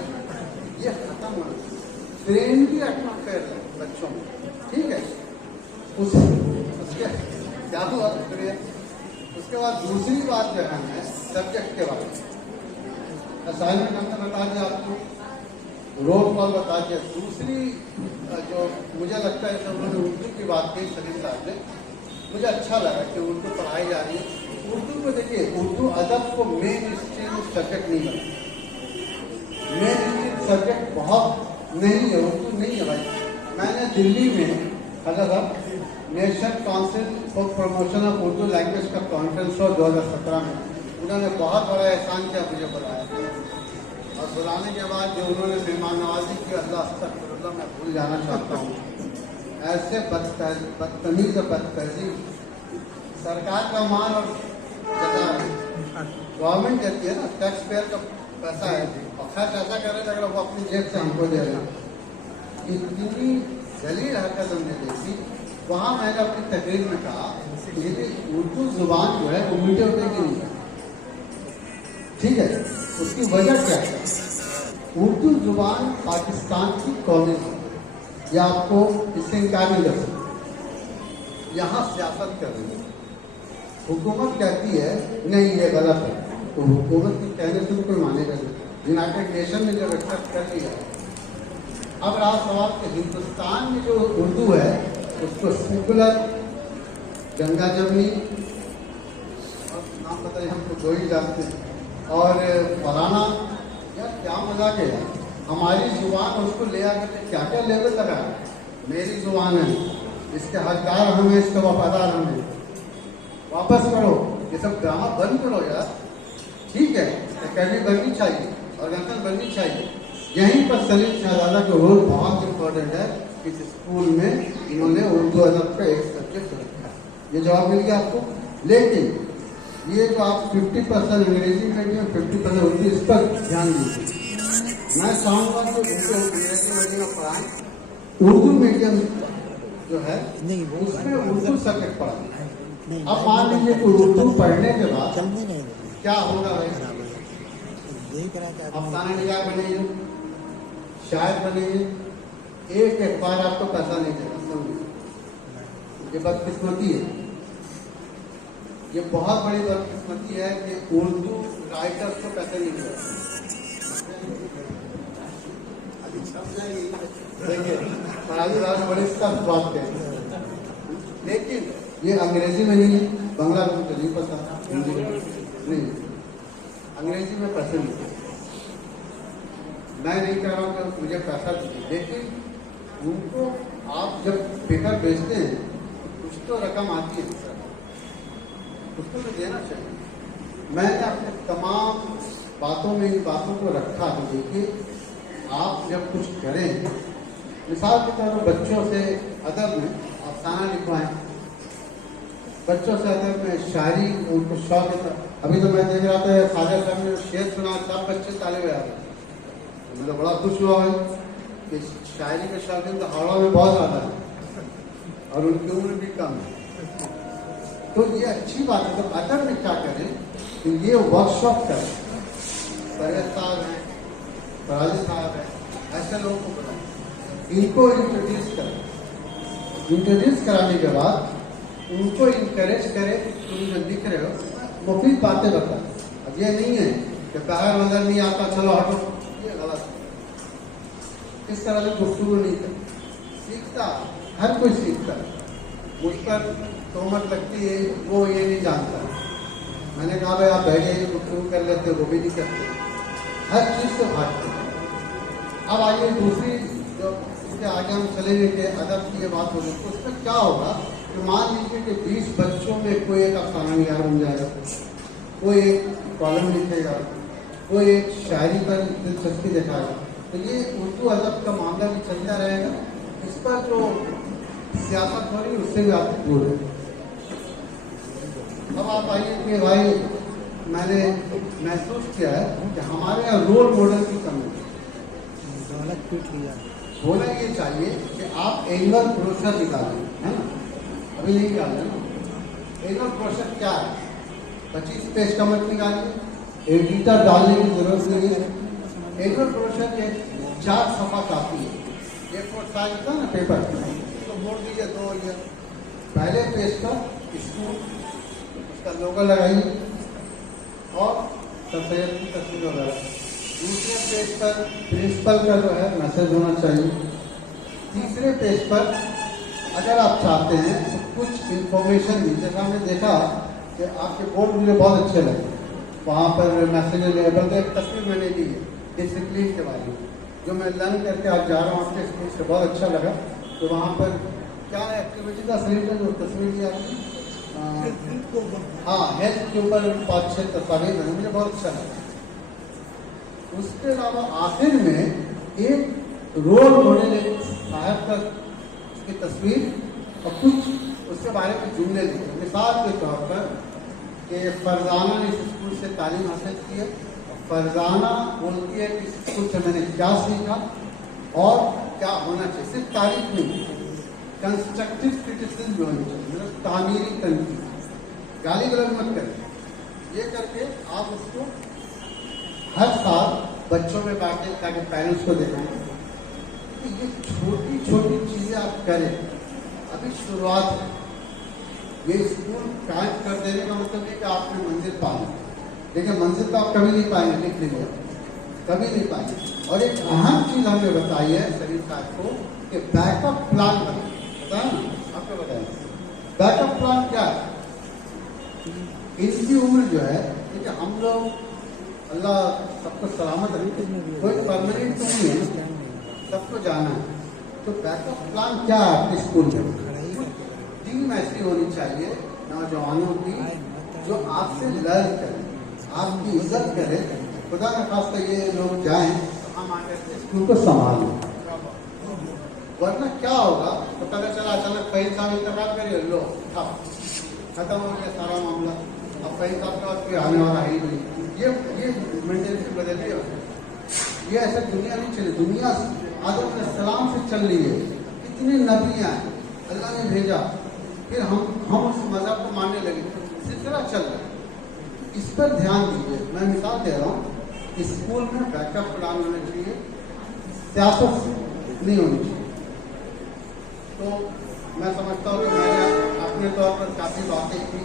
ये खत्म होना। फ्रेंडली एटमॉस्फेयर है बच्चों में, ठीक है। उसके क्या हुआ, उसके बाद दूसरी बात जो है सब्जेक्ट के बारे में, असाइनमेंट हमने बता दिया आपको, रोल कॉल बता दिया। दूसरी जो मुझे लगता है कि उन्होंने उर्दू की बात की सलीम साहब ने, मुझे अच्छा लगा कि उर्दू पढ़ाई जा रही है। उर्दू को देखिए, उर्दू अदब को मेन स्ट्रीम सब्जेक्ट नहीं बना, मेन स्ट्रीम सब्जेक्ट बहुत नहीं है, उर्दू नहीं है भाई। मैंने दिल्ली में अगर national council for promotion of Urdu language का कॉन्फ्रेंस हुआ 2017 में, उन्होंने बहुत बड़ा एहसान किया मुझे बुलाया और बुलाने के बाद जो उन्होंने मेहमान नवाजी की, अल्लाह अस्तगफिरुल्लाह, मैं भूल जाना चाहता हूँ। ऐसे बदतमीज बदतहजीब सरकार का मान और गवर्नमेंट देती है ना, टैक्स पेयर का पैसा है और खर्च ऐसा कर रहे हैं वो अपनी जेब से हमको दे रहे हैं। इतनी जलील हरकत हमने देखी। वहाँ मैंने अपनी तकरीर में कहा कि उर्दू जुबान जो है वो मीठे होने की नहीं है, ठीक है। उसकी वजह क्या है, उर्दू जुबान पाकिस्तान की कौमी है, यह आपको इससे इनकार नहीं कर सकते। यहाँ सियासत कर रही है, हुकूमत कहती है नहीं ये गलत है, तो हुकूमत के कहने से कोई मानेगा नहीं। यूनाइटेड नेशन ने जब एक्सेप्ट कर लिया। अब रहा सवाल कि हिंदुस्तान में जो उर्दू है उसको सेकुलर, गंगा जमनी, और नाम बताइए हमको 2 ही जानते हैं, और फलाना, यार क्या मजाक है यार। हमारी जुबान उसको ले आकर के क्या क्या लेवल लगाया। मेरी जुबान है, इसके हकदार हमें, इसके वफादार हमें, वापस करो ये सब ड्रामा बंद करो यार, ठीक है। अकेडमी बननी चाहिए, ऑर्गेनाइजेशन बननी चाहिए। यहीं पर सलीम शहजादा का रोल बहुत इम्पोर्टेंट है। इस स्कूल में इन्होंने उर्दू अदब का एक सब्जेक्ट रखा है, ये जवाब मिल गया आपको। लेकिन ये जो आप 50% अंग्रेजी मीडियम 50% उर्दू, इस पर ध्यान दीजिए। मैं चाहूंगा कि उनको अंग्रेजी मीडियम पढ़ाएं, उर्दू मीडियम जो है उसमें उर्दू सब्जेक्ट पढ़ाएं। अब मान लीजिए कि उर्दू पढ़ने के बाद क्या होगा भाई, अफसाना निगार बनेगी, शायर बनेगी, एक अखबार आपको पैसा नहीं देगा। समझिए ये बदकिस्मती है, ये बहुत बड़ी बदकिस्मती है कि उर्दू राइटर्स को पैसे नहीं मिल देखिए फराजी राज बड़े सख्त बात कहते हैं, लेकिन ये अंग्रेजी में नहीं है, बांग्ला में मुझे नहीं पता, हिंदी में नहीं, अंग्रेजी में पैसे नहीं। मैं नहीं कह रहा हूँ कि मुझे पैसा दीजिए, लेकिन उनको आप जब पेपर बेचते हैं कुछ तो रकम आती है सर, उसको तो देना चाहिए। मैंने अपने तमाम बातों में इन बातों को रखा कि देखिए आप जब कुछ करें, मिसाल के तौर पर बच्चों से अदब में अफसाना लिखवाएं, बच्चों से अदब में शायरी उनको शौक है। अभी तो मैं देख रहा था ख्वाजा साहब ने शेर सुना, सब बच्चे ताले में आ गए, मुझे बड़ा खुश हुआ है कि शायरी के शौकीन तो हावड़ा में बहुत ज़्यादा है और उनकी उम्र भी कम है, तो ये अच्छी बात है। तो अदब में क्या करें कि ये वर्कशॉप करें, परवेज साहब हैं, फराजी साहब हैं, ऐसे लोगों को बनाएं, इनको इंट्रोड्यूस करें। इंट्रोड्यूस कराने के बाद उनको इंकरेज करें कि तुम जो लिख रहे हो मुफीद बातें बताएं। अब ये नहीं है कि बाहर नजर नहीं आता चलो हटो, ये गलत है। इस तरह से गुफ्तगू नहीं कर सीखता, हर कोई सीखता है। मुझ पर तोहमत लगती है वो ये नहीं जानता, मैंने कहा भाई आप बैठे गुफ्तगू कर लेते, वो भी नहीं करते, हर चीज़ से भागते। अब आइए दूसरी जो इसके आगे हम चलेंगे कि अदब की ये बात हो रही है, तो उसमें क्या होगा कि मान लीजिए कि 20 बच्चों में कोई एक अफसाना निगार बन जाएगा, कोई एक कॉलम लिखेगा, कोई एक शायरी पर दिलचस्पी दिखाएगा, तो ये उर्दू अदब का मामला भी चलता रहेगा। इस पर जो सियासत हो रही है उससे भी आप दूर है। अब आप आइए कि भाई मैंने महसूस किया है कि हमारे यहाँ रोल मॉडल की कमी है। होना ये चाहिए कि आप एंगल ब्रोशर निकालें, है ना, अभी नहीं निकाल रहे ना। एंगल ब्रोशर क्या है, 25 पेज का मत निकालिए, एडिटर डालने की जरूरत नहीं है। एंगल ब्रोशर के 4 सफा काफी है, एक फुट साइज था ना पेपर, तो मोड़ दीजिए 2 या पहले पेज पर स्कूल उसका लोगो लगाइए और सफेद की तस्वीर वगैरह, दूसरे पेज पर प्रिंसिपल का जो है मैसेज होना चाहिए, तीसरे पेज पर अगर आप चाहते हैं तो कुछ इंफॉर्मेशन दी। जैसा हमने देखा कि आपके बोर्ड मुझे बहुत अच्छे लगे, वहाँ पर मैसेज लेवल एक तस्वीर मैंने दी है डिसिप्लिन के बारे में, जो मैं लर्न करके आज जा रहा हूँ आपके स्कूल से, बहुत अच्छा लगा। तो वहाँ पर क्या एक्टिविटी का शरीर जो तस्वीर दी आपने, हाँ हेल्थ के ऊपर 5-6 तस्वीर बनी, मुझे बहुत अच्छा लगा। उसके अलावा आखिर में एक रोल मॉडल साहब का की तस्वीर और कुछ उसके बारे में जुमले लिखे। मिसाल के तौर पर कि फरजाना ने इस स्कूल से तालीम हासिल की है, फरजाना बोलती है कि इस स्कूल से मैंने क्या सीखा और क्या होना चाहिए। सिर्फ तारीफ नहीं, कंस्ट्रक्टिव क्रिटिसिज्म भी होनी चाहिए, मतलब तामीरी तनकीद, गाली गलौज मत करें। ये करके आप उसको हर साल बच्चों में बांटें ताकि पेरेंट्स को दिखाएं कि ये छोटी छोटी चीज़ें आप करें। अभी शुरुआत है, ये स्कूल कायम कर देने का मतलब है कि आपने मंजिल पा ली, लेकिन मंजिल तो आप कभी नहीं पाएंगे, लिख लीजिए, कभी नहीं पाएंगे। और एक अहम चीज़ हमने बताई है शरीफ साहब को कि बैकअप प्लान बनाए, बताया ना आपको, बताया बैकअप प्लान क्या है। इनकी उम्र जो है, क्योंकि हम लोग अल्लाह सबको सलामत रखे, कोई परमानेंट तो नहीं है, सबको जाना है। तो बैकअप प्लान क्या है आपके स्कूल में, टीम ऐसी होनी चाहिए नौजवानों की जो आपसे लर्न करें, आपकी इज्जत करें। खुदा न खास्ता ये लोग जाएं तो हम आकर स्कूल को संभालें, वरना क्या होगा तो पता चला अचानक कई साल इंतजार करिए, लो खत्म हो गया सारा मामला। अब कहीं साहब के बाद कोई आने वाला है ही नहीं। ये मेंटेलिटी बदलिए। ये ऐसा दुनिया नहीं चली। दुनिया आदम अलैहिस्सलाम से चल रही है। कितने नबियाँ हैं अल्लाह ने भेजा, फिर हम उस मज़हब को मानने लगे, सिलसिला चल रहा है। इस पर ध्यान दीजिए। मैं मिसाल दे रहा हूँ, स्कूल में बैकअप प्लान होना चाहिए, सियासत नहीं होनी चाहिए। तो मैं समझता हूँ कि मैंने अपने तौर पर काफ़ी बातें की,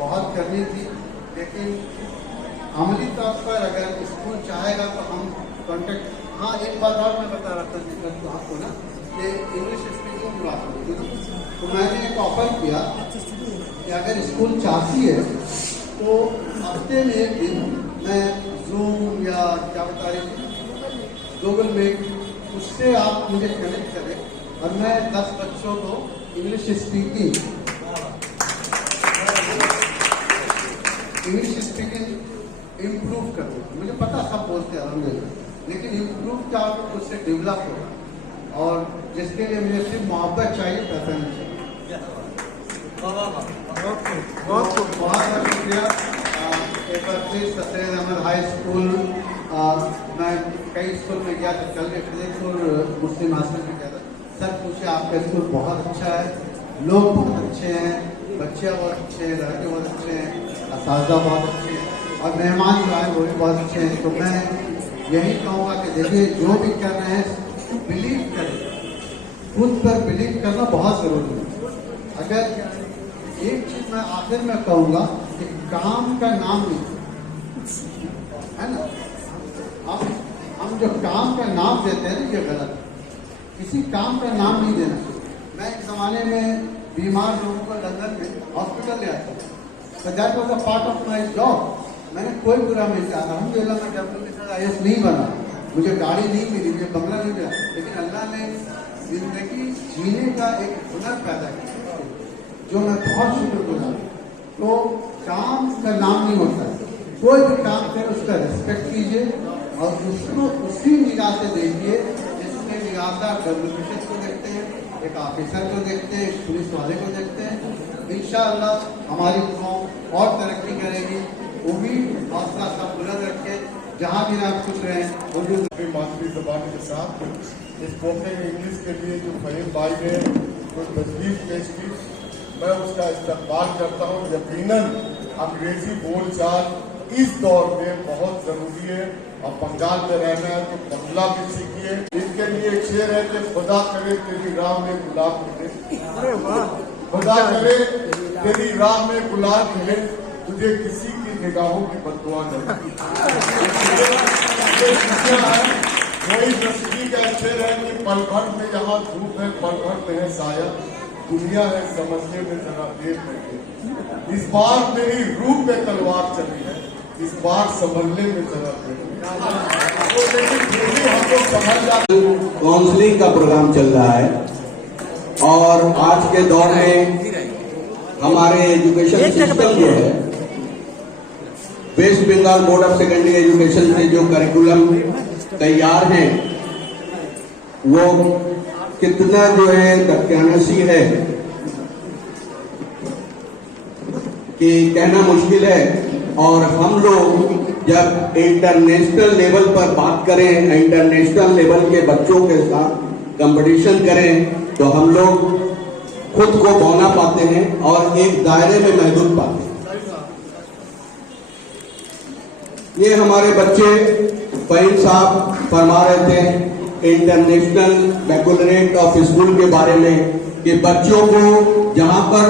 बहुत करनी थी, लेकिन अमली तौर पर अगर स्कूल चाहेगा तो हम कॉन्टेक्ट। हाँ, एक बात और मैं बता रहा था तो आपको ना कि इंग्लिश स्पीकिंग की बात होती है, तो मैंने एक ऑफर किया कि अगर स्कूल चाहती है तो हफ्ते में एक दिन मैं जूम या क्या बता रही थी गूगल मीट, उससे आप मुझे कनेक्ट करें और मैं 10 बच्चों को इंग्लिश स्पीकिंग इम्प्रूव करूँ। मुझे पता सब बोलते हैं अलहमदुलिल्लाह, लेकिन इम्प्रूव क्या होगा, उससे डेवलप होगा। और जिसके लिए मुझे सिर्फ मोहब्बत चाहिए, पैसा नहीं चाहिए। बहुत शुक्रिया। एक बार फिर सफेद अहमद हाई स्कूल, मैं कई स्कूल में गया था, कल फिरोजपुर मुस्लिम हॉस्टल में गया था। सर पूछे आपका स्कूल बहुत अच्छा है, लोग बहुत अच्छे हैं, बच्चे बहुत अच्छे हैं, लड़के बहुत अच्छे हैं, असातिज़ा बहुत अच्छे हैं और मेहमान जो आए वो भी बहुत अच्छे हैं। तो मैं यही कहूँगा कि देखिए जो भी कर रहे हैं बिलीव करें, खुद पर बिलीव करना बहुत ज़रूरी है। अगर एक चीज़ मैं आखिर में कहूँगा कि काम का नाम नहीं है ना, अब हम जो काम का नाम देते हैं ना, ये गलत है। किसी काम का नाम नहीं देना चाहिए। मैं एक ज़माने में बीमार लोगों को लंदन में हॉस्पिटल ले आया था, तो that was a part of my job. मैंने कोई बुरा नहीं किया, अल्हम्दुलिल्लाह मैं WBCS नहीं बना, मुझे गाड़ी नहीं मिली, मुझे बंगला नहीं मिला, लेकिन अल्लाह ने जिंदगी जीने का एक हुनर पैदा किया, जो मैं बहुत शुक्रगुजार हूँ। तो काम का नाम नहीं होता है, कोई भी काम करे उसका रिस्पेक्ट कीजिए और उसको उसी निगाह से देखिए जिसमें निगाहदार WBCS को देखते हैं, एक ऑफिसर को देखते हैं, एक पुलिस वाले को देखते हैं। इंशाअल्लाह हमारी कौम और तरक्की करेगी। उम्मीद हौसला सब बुलंद रखे, जहाँ भी आप खुश रहें। अपनी मातृ जबान के साथ स्पोकन इंग्लिश के लिए जो फहीम भाई ने कोई तजवीज़ पेश की, मैं उसका इस्तेमाल करता हूँ। यकीनन अंग्रेजी बोलचाल इस दौर में बहुत ज़रूरी है और बंगाल में रहना है तो बंगला भी सीखिए। इनके लिए एक शेर है कि खुदा करे तेरी राह में गुलाब मिले, खुदा करे तेरी राह में गुलाब मिले, तुझे किसी की निगाहों की बददुआ न लगे। वही दस्तगी का शेर है कि पल भर में यहाँ धूप है, पल भर में है साया, दुनिया है समझने में जरा देर लगे। इस बार मेरी रूह पे तलवार चली है, इस बार संभलने में जरा देर लगे। काउंसलिंग का प्रोग्राम चल रहा है और आज के दौर में हमारे एजुकेशन सिस्टम जो है, West Bengal board of secondary education से जो करिकुलम तैयार हैं वो कितना जो है दक्यानशी है कि कहना मुश्किल है। और हम लोग जब इंटरनेशनल लेवल पर बात करें, इंटरनेशनल लेवल के बच्चों के साथ कंपटीशन करें, तो हम लोग खुद को बौना पाते हैं और एक दायरे में महदूद पाते हैं। ये हमारे बच्चे फहीम साहब फरमा रहे थे इंटरनेशनल बैकलरेट ऑफ स्कूल के बारे में कि बच्चों को जहां पर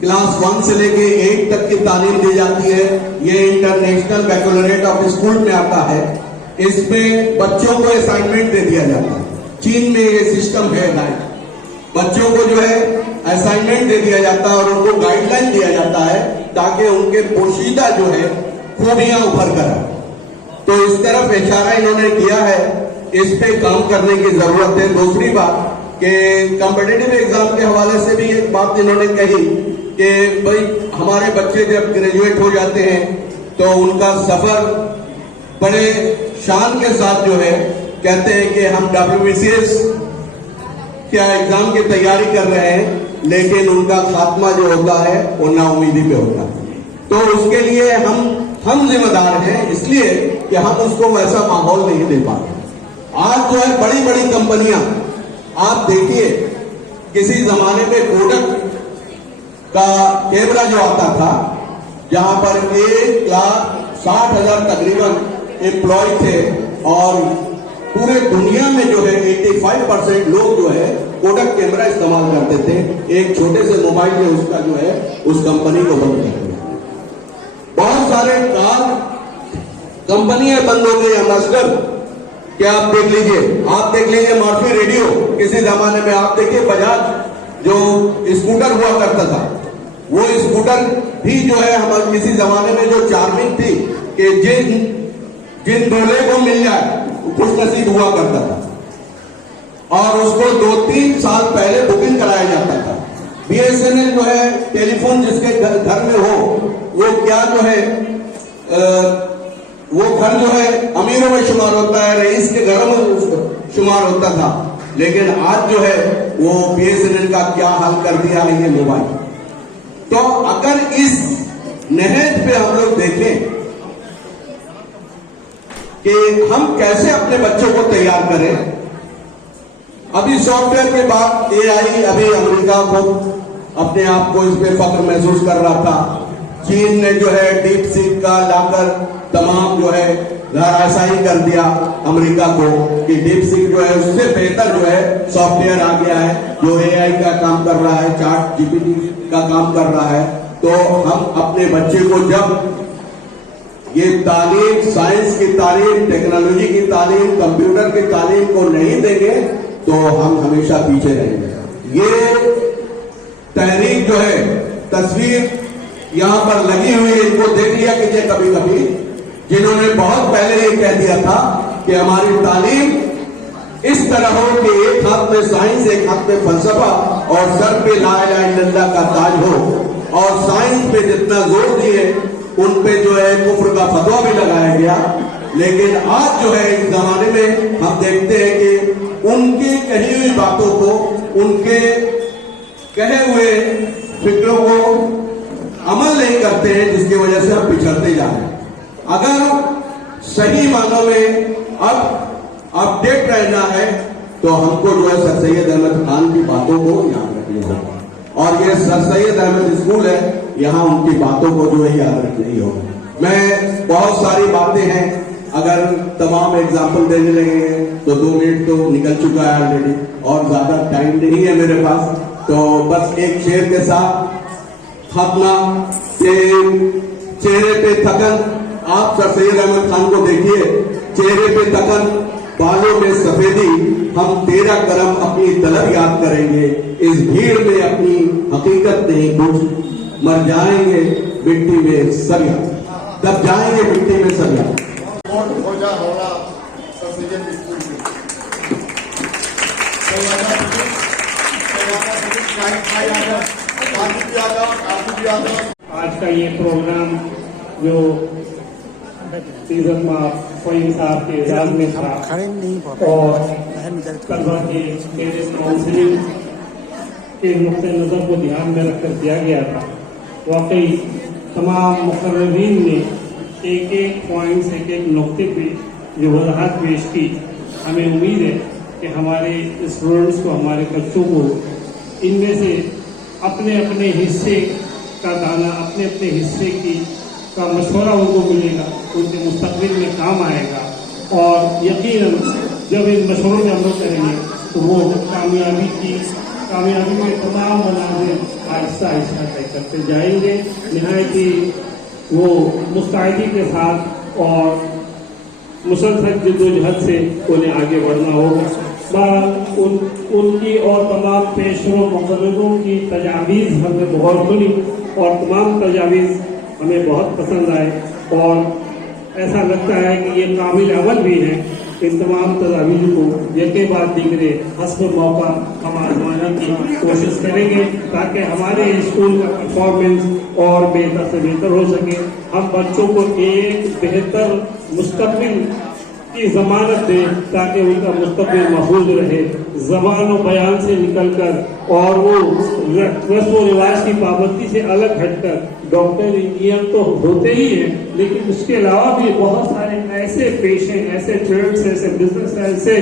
क्लास 1 से लेके 8 तक की तालीम दी जाती है, ये इंटरनेशनल बैकलरेट ऑफ स्कूल में आता है। इसमें बच्चों को असाइनमेंट दे दिया जाता है। चीन में ये सिस्टम है गाइड, बच्चों को जो है असाइनमेंट दे दिया जाता है और उनको गाइडलाइन दिया जाता है ताकि उनके पोशीदा जो है खूबियां उभर कर आए। तो इस तरफ इशारा इन्होंने किया है, इस पे काम करने की जरूरत है। दूसरी बात कि कॉम्पिटिटिव एग्जाम के हवाले से भी एक बात इन्होंने कही कि भाई हमारे बच्चे जब ग्रेजुएट हो जाते हैं तो उनका सफर बड़े शान के साथ जो है कहते हैं कि हम WBCS क्या एग्जाम की तैयारी कर रहे हैं, लेकिन उनका खात्मा जो होता है वो नाउमीदी पे होता है। तो उसके लिए हम जिम्मेदार हैं, इसलिए कि हम उसको वैसा माहौल नहीं दे पाते। आज जो है बड़ी बड़ी कंपनियां, आप देखिए किसी जमाने में कोडक का कैमरा जो आता था, जहां पर 1,60,000 तकरीबन एम्प्लॉय थे और पूरे दुनिया में जो है 85% लोग जो है कोडक कैमरा इस्तेमाल करते थे। एक छोटे से मोबाइल में उसका जो है उस कंपनी को बंद कर दिया। बहुत सारे कार कंपनियां बंद हो गई अम्बासडर, क्या आप देख लीजिए मर्फी रेडियो, किसी जमाने में आप देखिए बजाज जो स्कूटर हुआ करता था, वो स्कूटर भी जो है हमारे किसी जमाने में जो चार्मिंग थी कि जिन दूल्हे को मिल जाए खुश नसीब हुआ करता था और उसको 2-3 साल पहले बुकिंग कराया जाता था। BSNL जो है टेलीफोन जिसके घर में हो वो क्या जो है वो घर जो है अमीरों में शुमार होता है, रईस के घरों में शुमार होता था, लेकिन आज जो है वो BSNL का क्या हाल कर दिया है ये मोबाइल। तो अगर इस नहज पे हम लोग देखें कि हम कैसे अपने बच्चों को तैयार करें, अभी सॉफ्टवेयर के बाद AI, अभी अमेरिका को अपने आप को इस पे फख्र महसूस कर रहा था। चीन ने जो है डीप सीक का लाकर तमाम जो है धराशायी कर दिया अमेरिका को कि डीप सीक जो है उससे बेहतर जो है सॉफ्टवेयर आ गया है जो AI का काम कर रहा है, चार्ट GPT का काम कर रहा है। तो हम अपने बच्चे को जब ये तालीम, साइंस की तालीम, टेक्नोलॉजी की तालीम, कंप्यूटर की तालीम को नहीं देंगे तो हम हमेशा पीछे रहेंगे। ये तहरीक जो है, तस्वीर यहां पर लगी हुई है, इनको देख लिया कीजिए कभी कभी, जिन्होंने बहुत पहले ये कह दिया था कि हमारी तालीम इस तरह हो कि एक हाथ में साइंस, एक हाथ में फलसफा और सर पे ला इलाहा इल्लल्लाह का ताज हो। और साइंस पे जितना जोर दिए उन पे जो है कुफ्र का फतवा भी लगाया गया। लेकिन आज जो है इस जमाने में हम देखते हैं कि उनकी कही हुई बातों को, उनके कहे हुए फिक्रों को अमल नहीं करते हैं, जिसकी वजह से हम पिछड़ते जा रहे हैं। अगर सही मानों में अब अपडेट रहना है तो हमको जो है सर सैयद अहमद खान की बातों को याद रखना होगा, और ये सर सैयद अहमद स्कूल है, यहाँ उनकी बातों को जो है याद रखनी होगा। मैं बहुत सारी बातें हैं, अगर तमाम एग्जाम्पल देने लगेंगे तो 2 मिनट तो निकल चुका है ऑलरेडी और ज्यादा टाइम नहीं है मेरे पास। तो बस एक शेर के साथ खात्मा के चेहरे पे थकन, आप सर सैयद अहमद खान को देखिए, चेहरे पे थकन, बालों में सफेदी, हम तेरा करम अपनी तलब याद करेंगे, इस भीड़ में अपनी हकीकत नहीं कुछ, मर जाएंगे मिट्टी में सब याद, दब जाएंगे मिट्टी में सब याद। खोजा होना सर सैयद स्कूल में आज का ये प्रोग्राम जो सीजन फहीम साहब के एजाज में था और तलबा के पेरेंट्स काउंसलिंग के नुक्ते नज़र को ध्यान में रखकर दिया गया था। वाकई तमाम मुकर्ररीन ने एक एक पॉइंट्स, एक एक नुक्ते पे जो वजाहत पेश की। हमें उम्मीद है कि हमारे स्टूडेंट्स को, हमारे बच्चों को इनमें से अपने अपने हिस्से का दाना, अपने अपने हिस्से का मशवरा उनको मिलेगा, उनके मुस्तकबिल में काम आएगा। और यकीनन जब इन मशवरों में अमल करेंगे तो वो कामयाबी में तमाम मनाज़िल आहिस्ता आहिस्ता तय करते जाएंगे। निहायत ही वो मुस्तैदी के साथ और मुसलसल जद्दोजहद से उन्हें आगे बढ़ना होगा। उनकी और तमाम पेशरों मुकर्ररों की तजावीज़ हमने बहुत सुनी और तमाम तजावीज़ हमें बहुत पसंद आए और ऐसा लगता है कि ये काबिल अमल भी है। इन तमाम तजावीज़ को यके बाद दिगरे हस्ब मौका हम आजमाने की कोशिश करेंगे ताकि हमारे स्कूल का परफॉर्मेंस और बेहतर से बेहतर हो सके। हम बच्चों को एक बेहतर मुस्तकबिल की जमानत दे ताकि उनका मुस्तकबिल महफूज रहे, जबान और बयान से निकलकर और वो रस्म व रिवाज की पाबंदी से अलग हटकर डॉक्टर इंजीनियर तो होते ही हैं, लेकिन उसके अलावा भी बहुत सारे ऐसे पेशे, ऐसे ट्रेड्स, ऐसे बिजनेस, ऐसे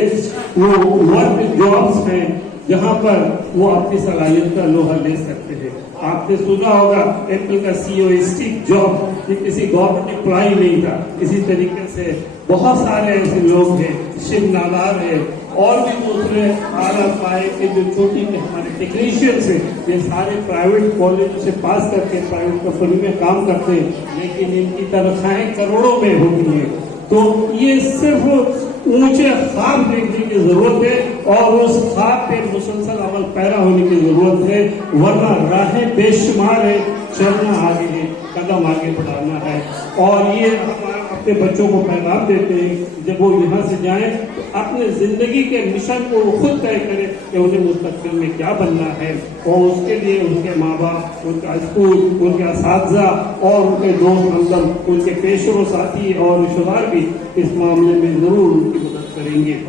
वो वर्क जॉब्स हैं जहाँ पर वो अपनी सलाहियत का लोहा ले सकते हैं। आपने सुना होगा एप्पल का CEO स्टीव जॉब, ये किसी गवर्नमेंट एम्प्लॉय नहीं था, इसी तरीके से बहुत सारे ऐसे लोग हैं, शिव नालार है और भी दूसरे आला पाए के जो छोटी के हमारे टेक्नीशियंस हैं, ये सारे प्राइवेट कॉलेज से पास करके प्राइवेट कंपनी में काम करते हैं, लेकिन इनकी तनख्वाहें करोड़ों में होती हैं। तो ये सिर्फ ऊंचे ख्वाब देखने की जरूरत है और उस ख्वाब पे मुसलसल अमल पैरा होने की जरूरत है, वरना राहें बेशुमार है, चलना आगे है, कदम आगे बढ़ाना है। और ये हम अपने बच्चों को पैगाम देते हैं, जब वो यहाँ से जाएं तो अपने जिंदगी के मिशन को वो खुद तय करें कि उन्हें मुस्तकबिल में क्या बनना है, और उसके लिए उनके माँ बाप, उनका स्कूल, उनके असातिज़ा और उनके दोस्त हमदम, उनके पेशवर साथी और रिश्तेदार भी इस मामले में जरूर उनकी मदद करेंगे।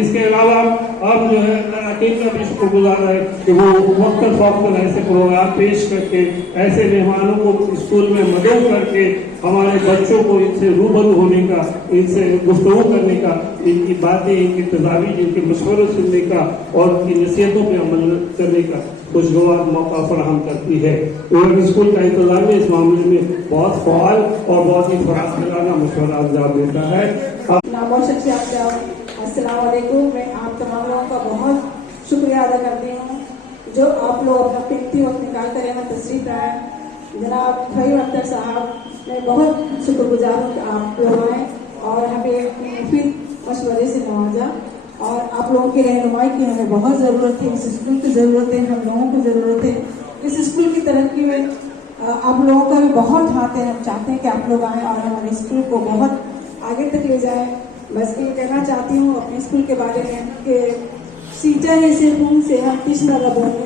इसके अलावा अब जो है टीम का भी शुक्रगुजार है कि वो वक्तन फौक्तन ऐसे प्रोग्राम पेश करके ऐसे मेहमानों को स्कूल में मदद करके हमारे बच्चों को इनसे रूबरू होने का, इनसे गुफ्तगू करने का, इनकी बातें, इनकी तजावीज़, इनके मशवरे सुनने का और उनकी नसीहतों पर अमल करने का खुशगवार मौका फराहम करती है। और स्कूल का इंतजामिया इस मामले में बहुत फ़ाल और बहुत ही फरासलाना मशवरा अंजाम देता है। अस्सलाम वालेकुम। मैं आप तमाम लोगों का बहुत शुक्रिया अदा करती हूँ जो आप लोग अपना कीमती वक्त निकाल कर यहाँ तशरीफ लाए। जनाब फहीम अख्तर साहब, मैं बहुत शुक्रगुजार हूँ कि आप लोग आए और हमें अपने मुफीद मशवरे से नवाजा, और आप लोगों की रहनुमाई की हमें बहुत ज़रूरत है। इस स्कूल की ज़रूरत है, हम लोगों की ज़रूरत है। इस स्कूल की तरक्की में आप लोगों का भी बहुत हाथ है। हम चाहते हैं कि आप लोग आएँ और हमारे स्कूल को बहुत आगे तक ले जाएँ। बस ये कहना चाहती हूँ अपने स्कूल के बारे में कि सींचा है इसे खून से हम तीसरा लबोंगे,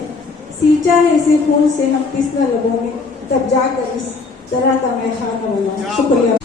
सींचा है इसे खून से हम तीसरा लबोंगे, तब जाकर इस तरह का मैं खाना बना। शुक्रिया।